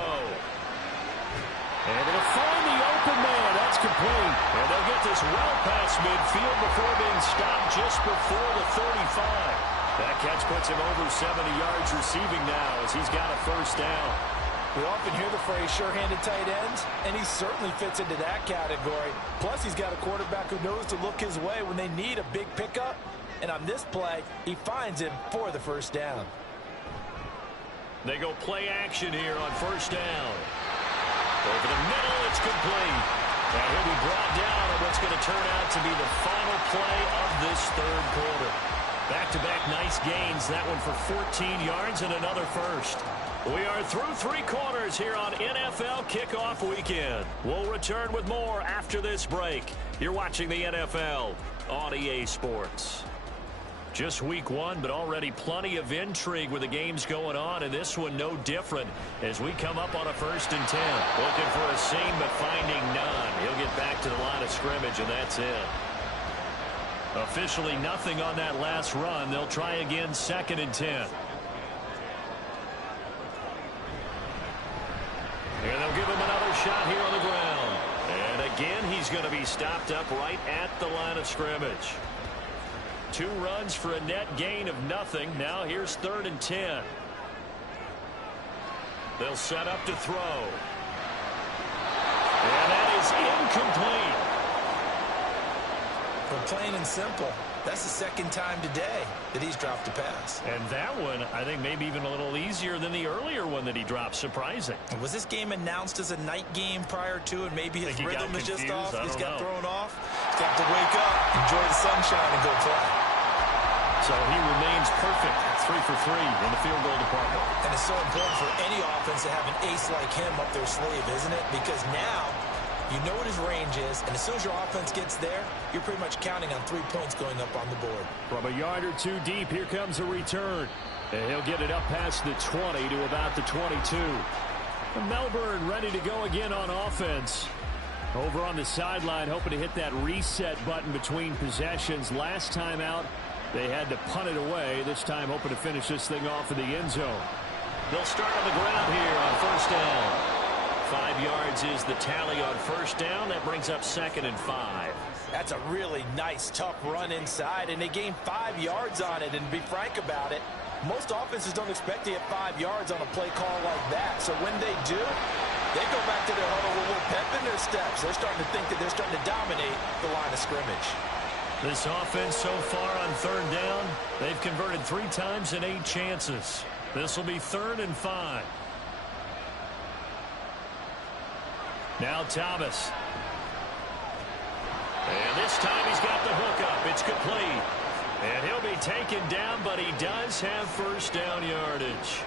And he'll find the open man. That's complete. And they'll get this well past midfield before being stopped just before the 35. That catch puts him over 70 yards receiving now as he's got a first down. We often hear the phrase sure-handed tight ends, and he certainly fits into that category. Plus, he's got a quarterback who knows to look his way when they need a big pickup. And on this play, he finds him for the first down. They go play action here on first down. Over the middle, it's complete. And he'll be brought down on what's going to turn out to be the final play of this third quarter. Back-to-back nice gains. That one for 14 yards and another first. We are through 3 quarters here on NFL Kickoff Weekend. We'll return with more after this break. You're watching the NFL on EA Sports. Just week 1, but already plenty of intrigue with the games going on, and this one no different as we come up on a 1st and 10. Looking for a seam, but finding none. He'll get back to the line of scrimmage, and that's it. Officially nothing on that last run. They'll try again 2nd and 10. And they'll give him another shot here on the ground. And again, he's going to be stopped up right at the line of scrimmage. 2 runs for a net gain of nothing. Now here's 3rd and 10. They'll set up to throw. And that is incomplete. But plain and simple, that's the 2nd time today that he's dropped a pass. And that one, I think, maybe even a little easier than the earlier one that he dropped. Surprising. Was this game announced as a night game prior to, and maybe his rhythm is just off? He's got thrown off. He's got to wake up, enjoy the sunshine, and go play. So he remains perfect, 3 for 3 in the field goal department. And it's so important for any offense to have an ace like him up their sleeve, isn't it? Because now you know what his range is, and as soon as your offense gets there, you're pretty much counting on 3 points going up on the board. From a yard or 2 deep, here comes a return. And he'll get it up past the 20 to about the 22. Melbourne ready to go again on offense. Over on the sideline, hoping to hit that reset button between possessions. Last time out, they had to punt it away. This time, hoping to finish this thing off in the end zone. They'll start on the ground here on first down. 5 yards is the tally on first down. That brings up 2nd and 5. That's a really nice, tough run inside, and they gained 5 yards on it. And to be frank about it, most offenses don't expect to get 5 yards on a play call like that. So when they do, they go back to their huddle with a little pep in their steps. They're starting to think that they're starting to dominate the line of scrimmage. This offense so far on third down, they've converted 3 times in 8 chances. This will be 3rd and 5. Now Thomas. And this time he's got the hook up. It's complete. And he'll be taken down, but he does have first down yardage.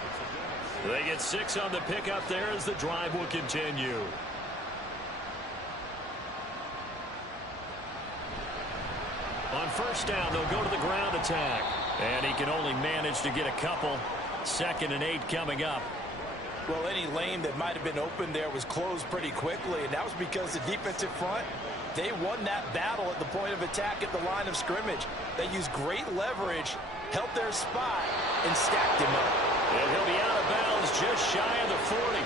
They get 6 on the pickup there as the drive will continue. On first down, they'll go to the ground attack. And he can only manage to get a couple. 2nd and 8 coming up. Well, any lane that might have been open there was closed pretty quickly, and that was because the defensive front, they won that battle at the point of attack at the line of scrimmage. They used great leverage, held their spot, and stacked him up. And he'll be out of bounds just shy of the 40.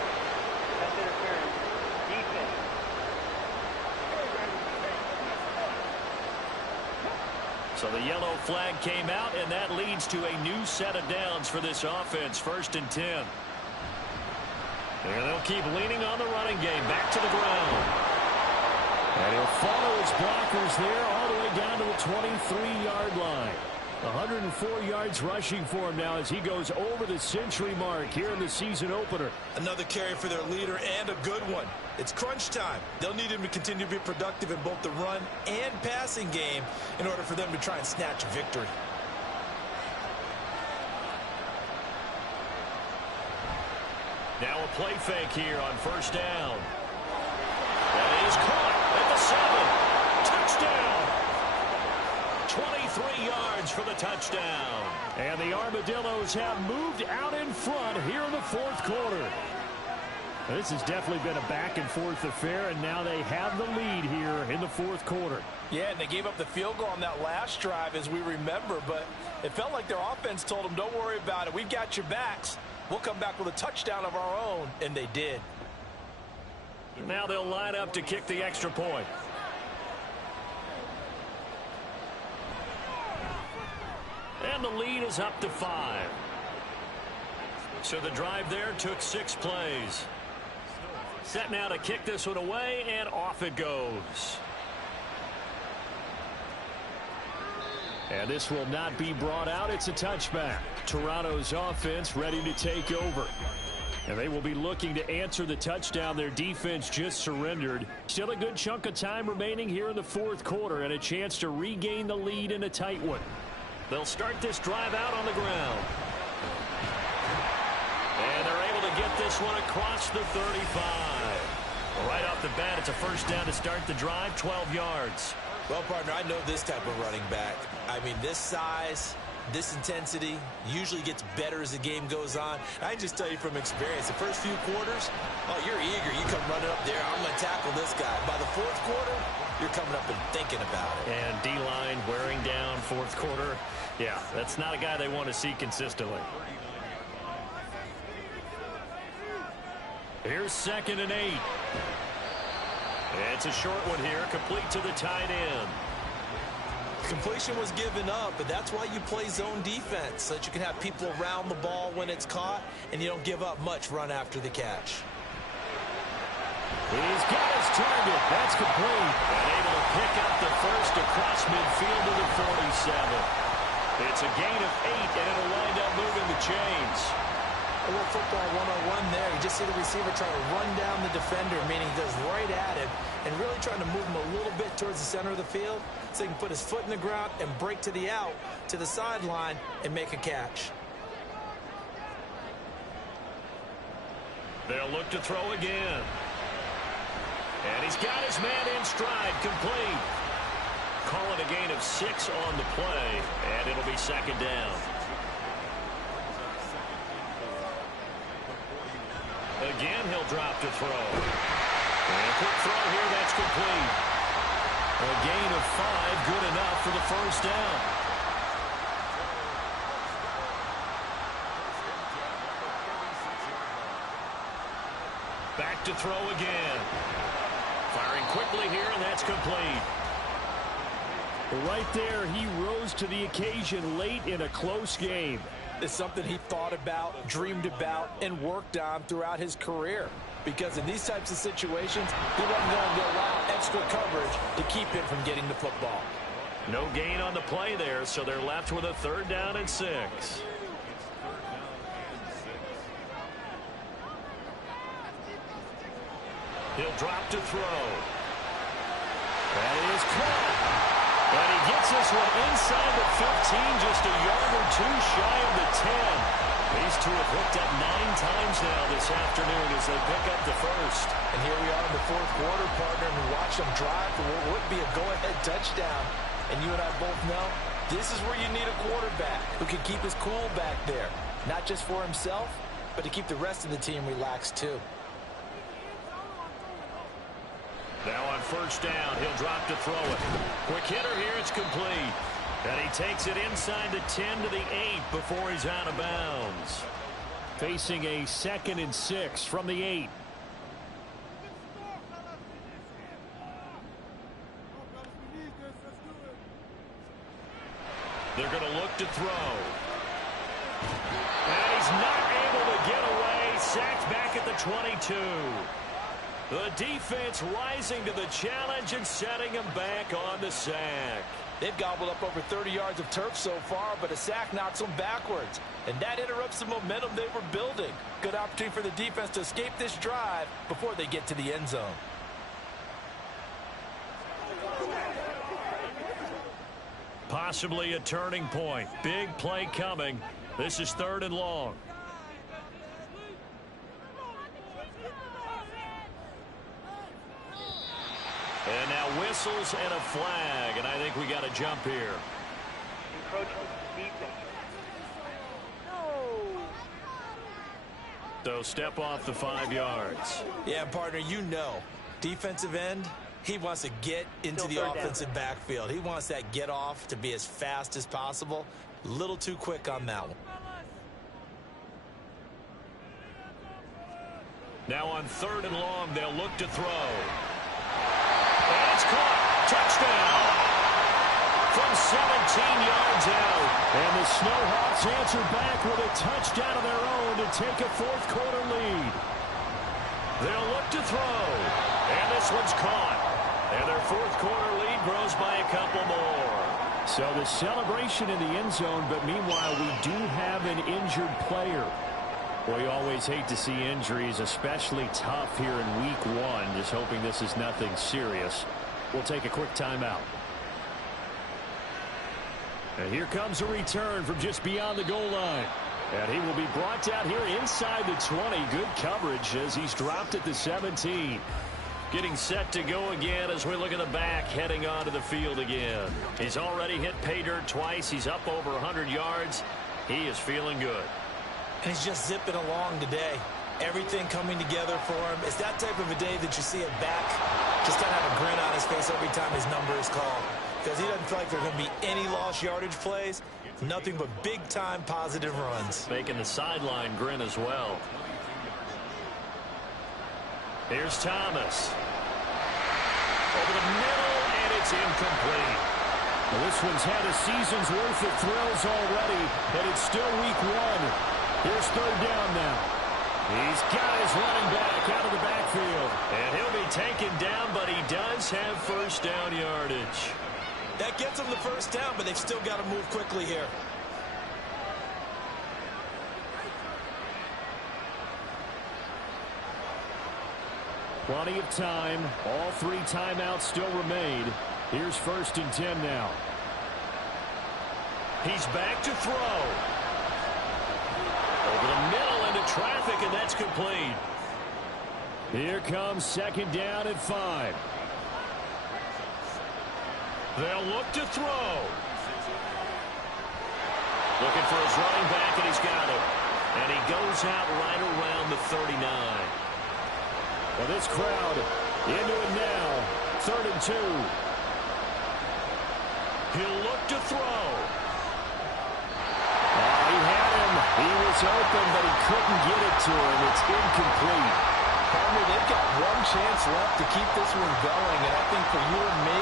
So the yellow flag came out, and that leads to a new set of downs for this offense. 1st and 10. And they'll keep leaning on the running game. Back to the ground. And he'll follow his blockers there all the way down to the 23-yard line. 104 yards rushing for him now as he goes over the century mark here in the season opener. Another carry for their leader, and a good one. It's crunch time. They'll need him to continue to be productive in both the run and passing game in order for them to try and snatch a victory. Now a play fake here on first down. That is caught at the 7. Touchdown. 23 yards for the touchdown. And the Armadillos have moved out in front here in the 4th quarter. This has definitely been a back-and-forth affair, and now they have the lead here in the 4th quarter. Yeah, and they gave up the field goal on that last drive, as we remember, but it felt like their offense told them, don't worry about it. We've got your backs. We'll come back with a touchdown of our own, and they did. Now they'll line up to kick the extra point. And the lead is up to 5. So the drive there took 6 plays. Set now to kick this one away, and off it goes. And this will not be brought out. It's a touchback. Toronto's offense ready to take over. And they will be looking to answer the touchdown their defense just surrendered. Still a good chunk of time remaining here in the 4th quarter and a chance to regain the lead in a tight one. They'll start this drive out on the ground. And they're able to get this one across the 35. Right off the bat, it's a first down to start the drive, 12 yards. Well, partner, I know this type of running back. I mean, this size, this intensity usually gets better as the game goes on. I can just tell you from experience, the first few quarters, oh, you're eager. You come running up there, I'm going to tackle this guy. By the 4th quarter, you're coming up and thinking about it. And D-line wearing down 4th quarter. Yeah, that's not a guy they want to see consistently. Here's 2nd and 8. It's a short one here, complete to the tight end. Completion was given up, but that's why you play zone defense, so that you can have people around the ball when it's caught, and you don't give up much run after the catch. He's got his target. That's complete. And able to pick up the first across midfield to the 47. It's a gain of 8, and it'll wind up moving the chains. A little football 101 there. You just see the receiver trying to run down the defender, meaning he goes right at him, and really trying to move him a little bit towards the center of the field so he can put his foot in the ground and break to the out, to the sideline, and make a catch. They'll look to throw again. And he's got his man in stride, complete. Call it a gain of 6 on the play, and it'll be 2nd down. Again, he'll drop to throw. And a quick throw here, that's complete. A gain of 5, good enough for the first down. Back to throw again. Firing quickly here, and that's complete. Right there, he rose to the occasion late in a close game. It's something he thought about, dreamed about, and worked on throughout his career. because in these types of situations, he wasn't going to allow extra coverage to keep him from getting the football. No gain on the play there, so they're left with a 3rd down and 6. He'll drop to throw. That is caught. And he gets this one inside the 15, just a yard or 2 shy of the 10. These two have hooked up 9 times now this afternoon as they pick up the first. And here we are in the 4th quarter, partner, and we watch them drive for what would be a go-ahead touchdown. And you and I both know this is where you need a quarterback who can keep his cool back there. Not just for himself, but to keep the rest of the team relaxed too. Now on 1st down, he'll drop to throw it. Quick hitter here, it's complete. And he takes it inside the 10 to the 8 before he's out of bounds. Facing a 2nd and 6 from the 8. They're going to look to throw. And he's not able to get away. Sacked back at the 22. The defense rising to the challenge and setting him back on the sack. They've gobbled up over 30 yards of turf so far, but a sack knocks them backwards. And that interrupts the momentum they were building. Good opportunity for the defense to escape this drive before they get to the end zone. Possibly a turning point. Big play coming. This is 3rd and long. And now whistles and a flag, and I think we got a jump here. So step off the 5 yards. Yeah, partner, you know, defensive end, he wants to get into the offensive backfield. He wants that get off to be as fast as possible. A little too quick on that one. Now on 3rd and long, they'll look to throw. And it's caught. Touchdown. From 17 yards out. And the Snowhawks answer back with a touchdown of their own to take a 4th quarter lead. They'll look to throw. And this one's caught. And their 4th quarter lead grows by a couple more. So the celebration in the end zone, but meanwhile we do have an injured player. Well, you always hate to see injuries, especially tough here in week 1. Just hoping this is nothing serious. We'll take a quick timeout. And here comes a return from just beyond the goal line. And he will be brought down here inside the 20. Good coverage as he's dropped at the 17. Getting set to go again as we look at the back, heading onto the field again. He's already hit pay dirt twice. He's up over 100 yards. He is feeling good. And he's just zipping along today. Everything coming together for him. It's that type of a day that you see a back just kind of have a grin on his face every time his number is called. Because he doesn't feel like there are going to be any lost yardage plays. Nothing but big-time positive runs. Making the sideline grin as well. Here's Thomas. Over the middle, and it's incomplete. Well, this one's had a season's worth of thrills already, and it's still week 1. Here's 3rd down now. He's got his running back out of the backfield. And he'll be taken down, but he does have 1st down yardage. That gets them the 1st down, but they've still got to move quickly here. Plenty of time. All 3 timeouts still remain. Here's 1st and 10 now. He's back to throw. Over the middle into traffic, and that's complete. Here comes 2nd down at 5. They'll look to throw. Looking for his running back, and he's got it. And he goes out right around the 39. Well, this crowd into it now. 3rd and 2. He'll look to throw. He had him. He was open, but he couldn't get it to him. It's incomplete. Partner, they've got one chance left to keep this one going, and I think for you and me,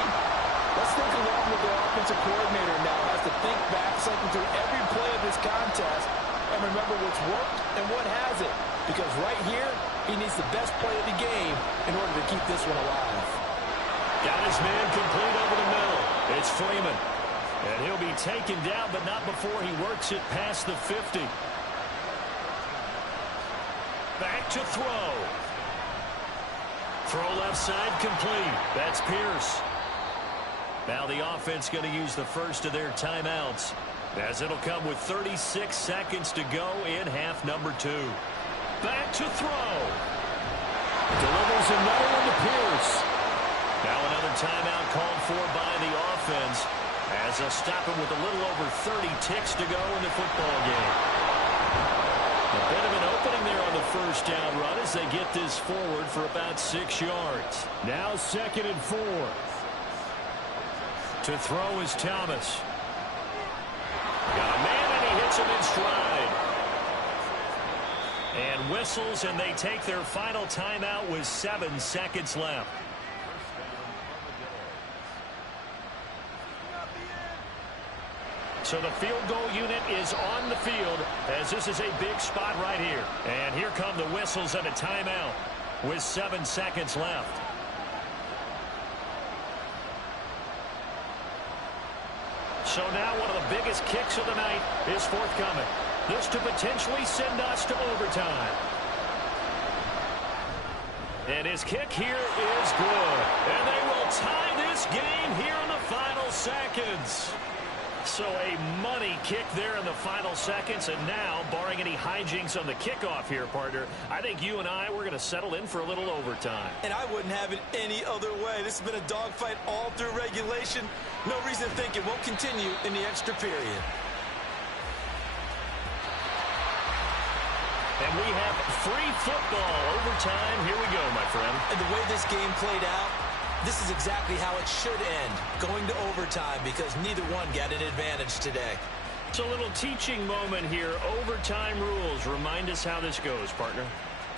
let's think along with the offensive coordinator now. Has to think back, cycle through every play of this contest, and remember what's worked and what hasn't. because right here, he needs the best play of the game in order to keep this one alive. Got his man complete over the middle. It's Freeman. And he'll be taken down, but not before he works it past the 50. Back to throw. Throw left side complete. That's Pierce. Now the offense going to use the first of their timeouts, as it'll come with 36 seconds to go in half number 2. Back to throw. Delivers another one to Pierce. Now another timeout called for by the offense, as they'll stop him with a little over 30 ticks to go in the football game. A bit of an opening there on the first down run as they get this forward for about 6 yards. Now 2nd and 4. To throw is Thomas. Got a man, and he hits him in stride. And whistles, and they take their final timeout with 7 seconds left. So the field goal unit is on the field, as this is a big spot right here. And here come the whistles and a timeout with 7 seconds left. So now one of the biggest kicks of the night is forthcoming. This to potentially send us to overtime. And his kick here is good. And they will tie this game here in the final seconds. So a money kick there in the final seconds. And now, barring any hijinks on the kickoff here, partner, I think you and I, we're going to settle in for a little overtime. And I wouldn't have it any other way. This has been a dogfight all through regulation. No reason to think it won't continue in the extra period. And we have free football overtime. Here we go, my friend. And the way this game played out, this is exactly how it should end, going to overtime, because neither one got an advantage today. It's a little teaching moment here. Overtime rules. Remind us how this goes, partner.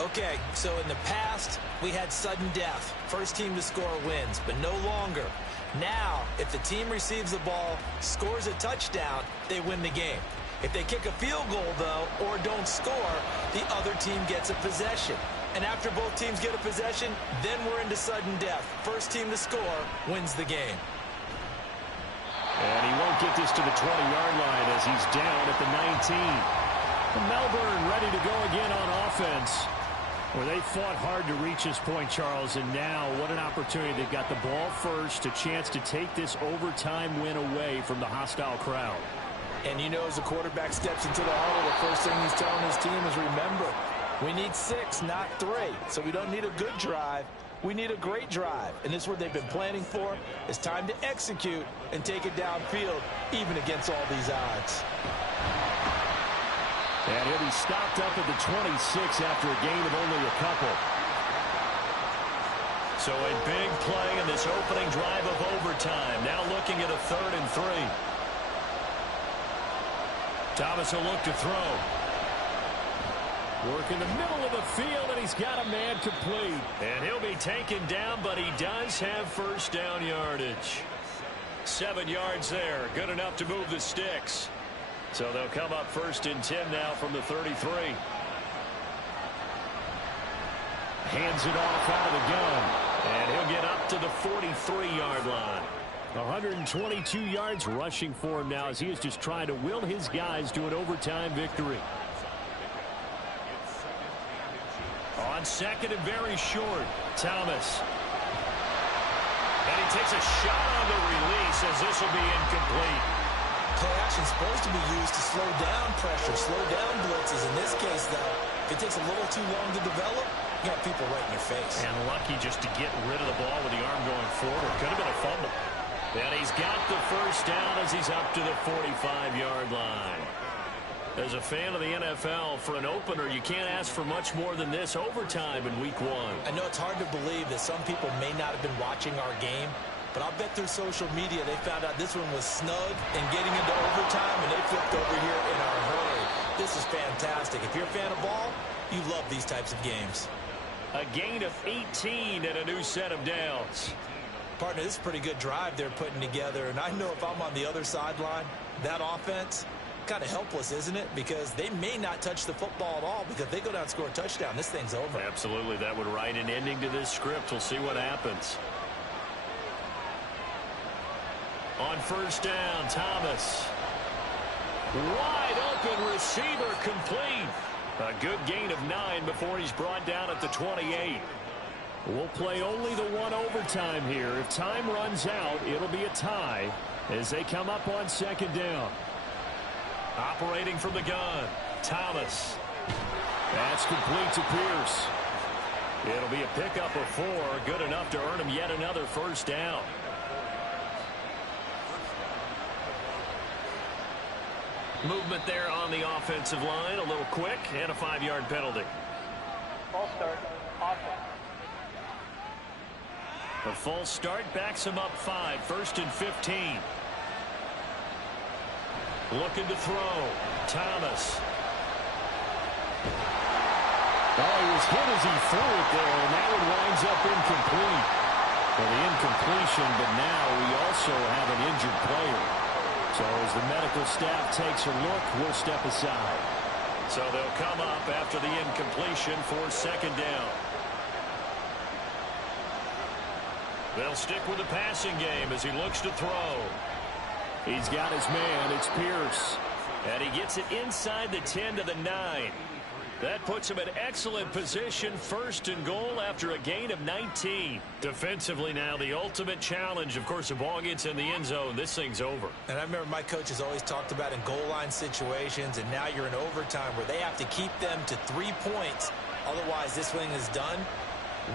Okay, so in the past, we had sudden death. First team to score wins, but no longer. Now, if the team receives the ball, scores a touchdown, they win the game. If they kick a field goal, though, or don't score, the other team gets a possession. And after both teams get a possession, then we're into sudden death. First team to score wins the game. And he won't get this to the 20-yard line as he's down at the 19. Melbourne ready to go again on offense. Well, they fought hard to reach this point, Charles, and now what an opportunity. They've got the ball first, a chance to take this overtime win away from the hostile crowd. And you know, as the quarterback steps into the huddle, the first thing he's telling his team is, remember, we need 6, not 3. So we don't need a good drive. We need a great drive. And this is what they've been planning for. It's time to execute and take it downfield, even against all these odds. And he'll be stopped up at the 26 after a gain of only a couple. So a big play in this opening drive of overtime. Now looking at a 3rd and 3. Thomas will look to throw. Work in the middle of the field, and he's got a man complete. And he'll be taken down, but he does have first down yardage. 7 yards there, good enough to move the sticks. So they'll come up 1st and 10 now from the 33. Hands it off out of the gun, and he'll get up to the 43-yard line. 122 yards rushing for him now as he is just trying to will his guys to an overtime victory. On 2nd and very short, Thomas. And he takes a shot on the release as this will be incomplete. Play action is supposed to be used to slow down pressure, slow down blitzes. In this case, though, if it takes a little too long to develop, you got people right in your face. And lucky just to get rid of the ball with the arm going forward. Could have been a fumble. And he's got the first down as he's up to the 45-yard line. As a fan of the NFL, for an opener, you can't ask for much more than this overtime in week 1. I know it's hard to believe that some people may not have been watching our game, but I'll bet through social media they found out this one was snug and getting into overtime, and they flipped over here in a hurry. This is fantastic. If you're a fan of ball, you love these types of games. A gain of 18 and a new set of downs. Partner, this is a pretty good drive they're putting together, and I know if I'm on the other sideline, that offense, kind of helpless, isn't it? Because they may not touch the football at all, because if they go down and score a touchdown, this thing's over. Absolutely. That would write an ending to this script. We'll see what happens. On first down, Thomas. Wide open receiver, complete. A good gain of 9 before he's brought down at the 28. We'll play only the one overtime here. If time runs out, it'll be a tie as they come up on second down. Operating from the gun, Thomas. That's complete to Pierce. It'll be a pickup of 4, good enough to earn him yet another first down. Movement there on the offensive line, a little quick, and a 5-yard penalty. False start, offense. The false start backs him up 5, 1st and 15. Looking to throw, Thomas. Oh, he was hit as he threw it there, and that one winds up incomplete. Well, the incompletion, but now we also have an injured player. So as the medical staff takes a look, we'll step aside. So they'll come up after the incompletion for second down. They'll stick with the passing game as he looks to throw. He's got his man. It's Pierce. And he gets it inside the 10 to the 9. That puts him in excellent position, 1st and goal after a gain of 19. Defensively now, the ultimate challenge. Of course, the ball gets in the end zone. This thing's over. And I remember my coach has always talked about in goal line situations, and now you're in overtime where they have to keep them to 3 points. Otherwise, this thing is done.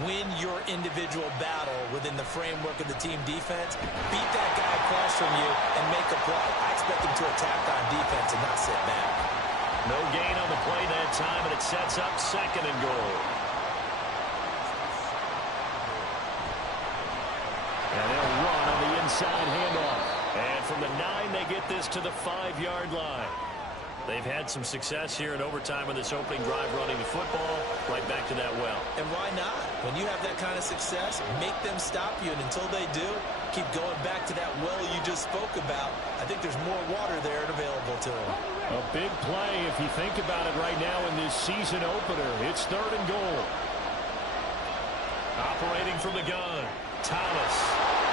Win your individual battle within the framework of the team defense. Beat that guy across from you and make a play. I expect them to attack on defense and not sit back. No gain on the play that time, and it sets up 2nd and goal. And they'll run on the inside handoff. And from the 9, they get this to the 5-yard line. They've had some success here in overtime on this opening drive running the football. Right back to that well. And why not? When you have that kind of success, make them stop you. And until they do, keep going back to that well you just spoke about. I think there's more water there and available to them. A big play if you think about it right now in this season opener. It's 3rd and goal. Operating from the gun, Thomas.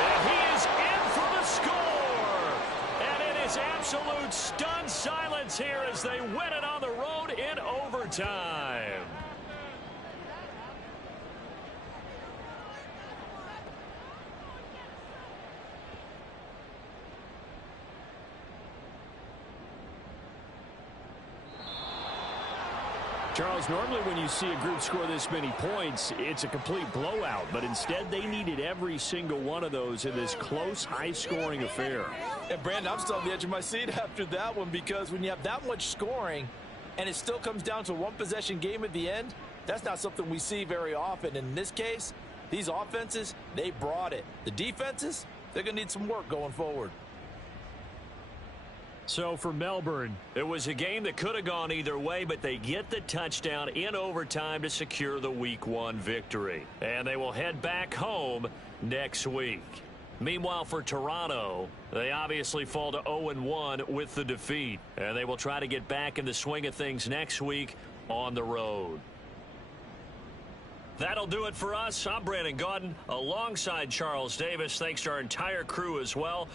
And he is in for the score. And it is absolute stunned silence here as they win it on the road in overtime. Charles, normally when you see a group score this many points, it's a complete blowout. But instead, they needed every single one of those in this close, high-scoring affair. And, Brandon, I'm still on the edge of my seat after that one, because when you have that much scoring and it still comes down to a one-possession game at the end, that's not something we see very often. In this case, these offenses, they brought it. The defenses, they're going to need some work going forward. So for Melbourne, it was a game that could have gone either way, but they get the touchdown in overtime to secure the Week 1 victory. And they will head back home next week. Meanwhile, for Toronto, they obviously fall to 0-1 with the defeat. And they will try to get back in the swing of things next week on the road. That'll do it for us. I'm Brandon Gaudin alongside Charles Davis. Thanks to our entire crew as well.